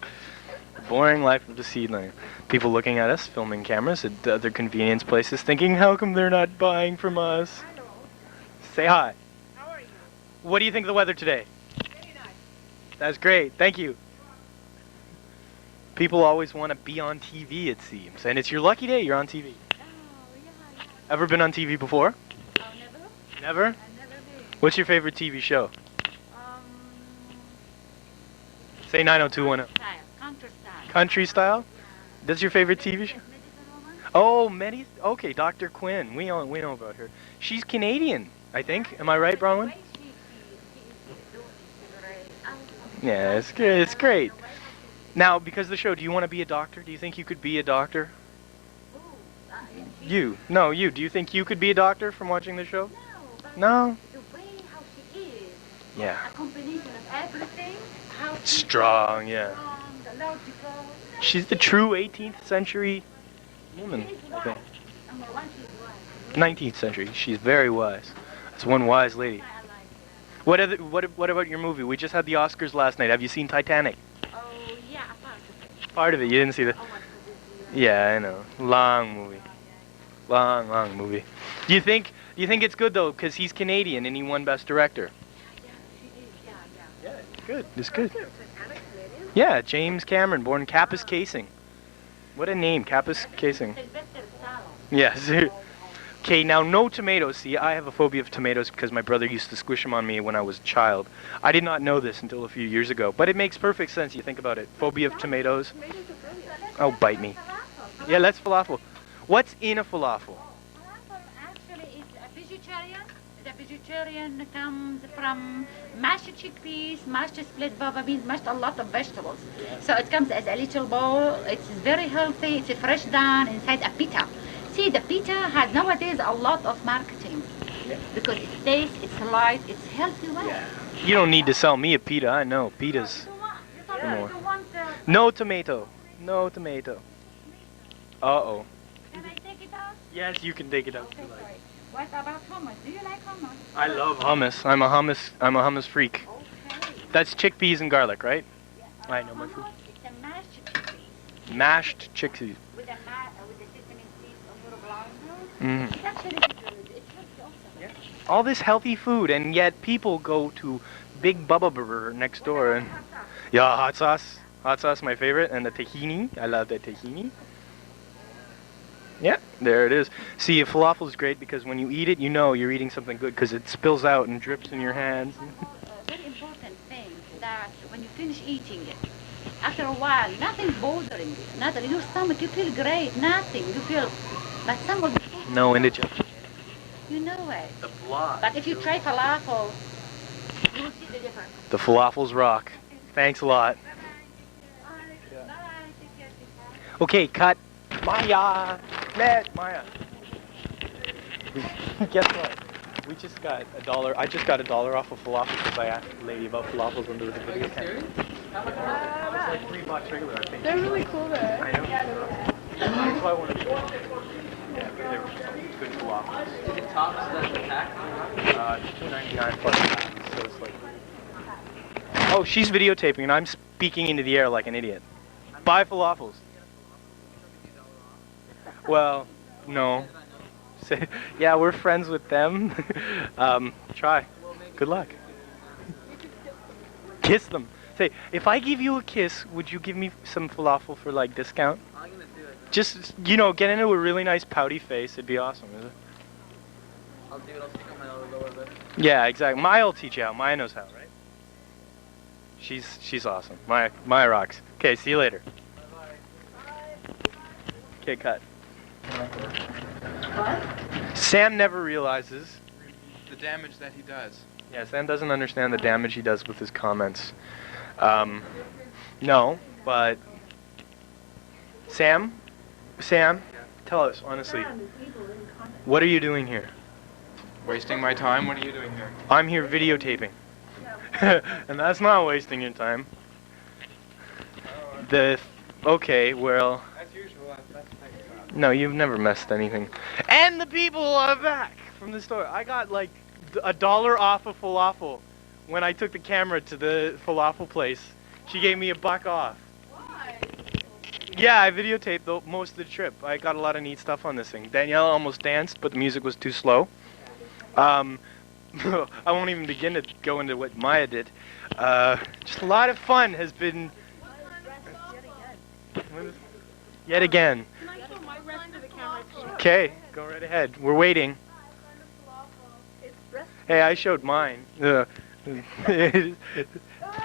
The boring life of the seedling. People looking at us, filming cameras at other convenience places, thinking, how come they're not buying from us? Say hi. How are you? What do you think of the weather today? Very nice. That's great. Thank you. People always want to be on TV, it seems. And it's your lucky day you're on TV. Oh, yeah. Ever been on TV before? Oh, never? Never? I've never been. What's your favorite TV show? Say 90210. Country style. Country style? That's your favorite TV show? Oh, okay, Dr. Quinn. We know about her. She's Canadian, I think. Am I right, Bronwyn? Yeah, it's good. It's great. Now, because of the show, do you want to be a doctor? Do you think you could be a doctor? You. No, you. Do you think you could be a doctor from watching the show? No? The way how she is. Yeah. A combination of everything. How Strong, yeah. the logical. She's the true 18th century woman, I think. Number one, she's wise. 19th century. She's very wise. That's one wise lady. What about your movie? We just had the Oscars last night. Have you seen Titanic? Oh, yeah, a part of it. Part of it. You didn't see the... Yeah, I know. Long movie. Long movie. Do you think it's good though, because he's Canadian and he won Best Director? Yeah, it's good. It's good. Yeah, James Cameron, born Capus Casing. What a name, Capus Casing. Yes. Okay, now no tomatoes. See, I have a phobia of tomatoes because my brother used to squish them on me when I was a child. I did not know this until a few years ago, but it makes perfect sense. You think about it. Phobia of tomatoes. Oh, bite me. Yeah, let's falafel. What's in a falafel? Actually, it's a vegetarian. The vegetarian comes from mashed chickpeas, mashed split baba beans, mashed a lot of vegetables. So it comes as a little bowl. It's very healthy. It's fresh done inside a pita. See, the pita has nowadays a lot of marketing because it tastes, it's light, it's healthy. Well. Yeah. You don't need to sell me a pita. I know pitas. No tomato. No tomato. Uh-oh. Can I take it out? Yes, you can take it out. Okay, sorry. What about hummus? Do you like hummus? I love hummus. I'm a hummus freak. Okay. That's chickpeas and garlic, right? Yeah, I know my food. It's a mashed chickpeas. Mashed chickpeas. With the sesame seeds a little blanco. Mm. It's actually good. It's healthy also. Yeah. All this healthy food, and yet people go to Big Bubba Burger next door and yeah, hot sauce. Hot sauce, my favorite, and the tahini. I love the tahini. Yeah, there it is. See, falafel is great because when you eat it, you know you're eating something good because it spills out and drips in your hands. A very important thing that when you finish eating it, after a while, nothing bothering you. Nothing. In your stomach, you feel great. Nothing. You feel, but some of the food, No indigestion. you know it. The blood. But if you try falafel, you will see the difference. The falafels rock. Thanks a lot. Okay, cut. Maya. Maya. Guess what? We just got $1. I just got $1 off of falafel because I asked the lady about falafels under the video camera. It's like $3 regular, I think. They're really cool there. I know. That's why I wanted to do it. Yeah, they're good falafels. The tops that the pack? $2.99 plus tax, so it's like... Oh, she's videotaping and I'm speaking into the air like an idiot. Buy falafels. Well, no. Yeah, we're friends with them. Try. Good luck. Kiss them. Say, if I give you a kiss, would you give me some falafel for like discount? I'm gonna do it. Just, you know, get into a really nice pouty face. It'd be awesome, is it? I'll do it. I'll stick on my lower lip. Yeah, exactly. Maya will teach you how. Maya knows how, right? She's awesome. Maya rocks. Okay, see you later. Bye. Okay, cut. What? Sam never realizes The damage that he does. Yeah, Sam doesn't understand the damage he does with his comments. No, but Sam, tell us honestly, what are you doing here? Wasting my time? What are you doing here? I'm here videotaping. And that's not wasting your time. Okay, well... As usual, that's the thing. No, you've never messed anything. And the people are back from the store. I got like $1 off of falafel when I took the camera to the falafel place. She gave me $1 off. Why? Yeah, I videotaped most of the trip. I got a lot of neat stuff on this thing. Danielle almost danced, but the music was too slow. I won't even begin to go into what Maya did. Just a lot of fun has been... Yet again. Okay, go right ahead. We're waiting. Hey, I showed mine. Okay,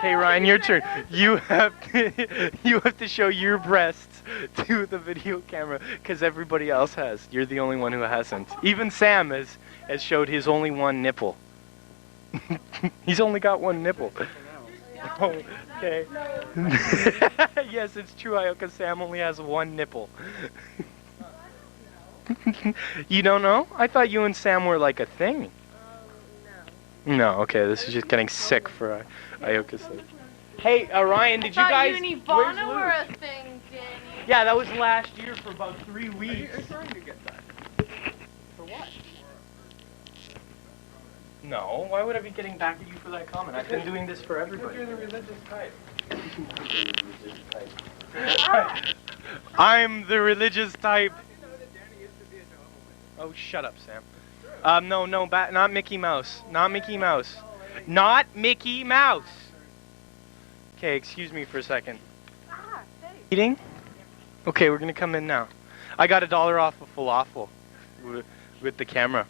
Ryan, your turn. You have to show your breasts to the video camera because everybody else has. You're the only one who hasn't. Even Sam has showed his only one nipple. He's only got one nipple. Oh, okay. Yes, it's true, Ioka. Sam only has one nipple. You don't know? I thought you and Sam were like a thing. No, okay, this is just getting sick for Ioka's sake. Hey, Ryan, did you guys... You and Ivana were a thing, Danny. Yeah, that was last year for about 3 weeks. Are you trying to get that? For what? No, why would I be getting back at you for that comment? I've been doing this for everybody. You're the religious type. I'm the religious type. Oh, shut up, Sam. No, not Mickey Mouse. Not Mickey Mouse. Not Mickey Mouse. Okay, excuse me for a second. Eating? Okay, we're gonna come in now. I got $1 off of falafel with the camera.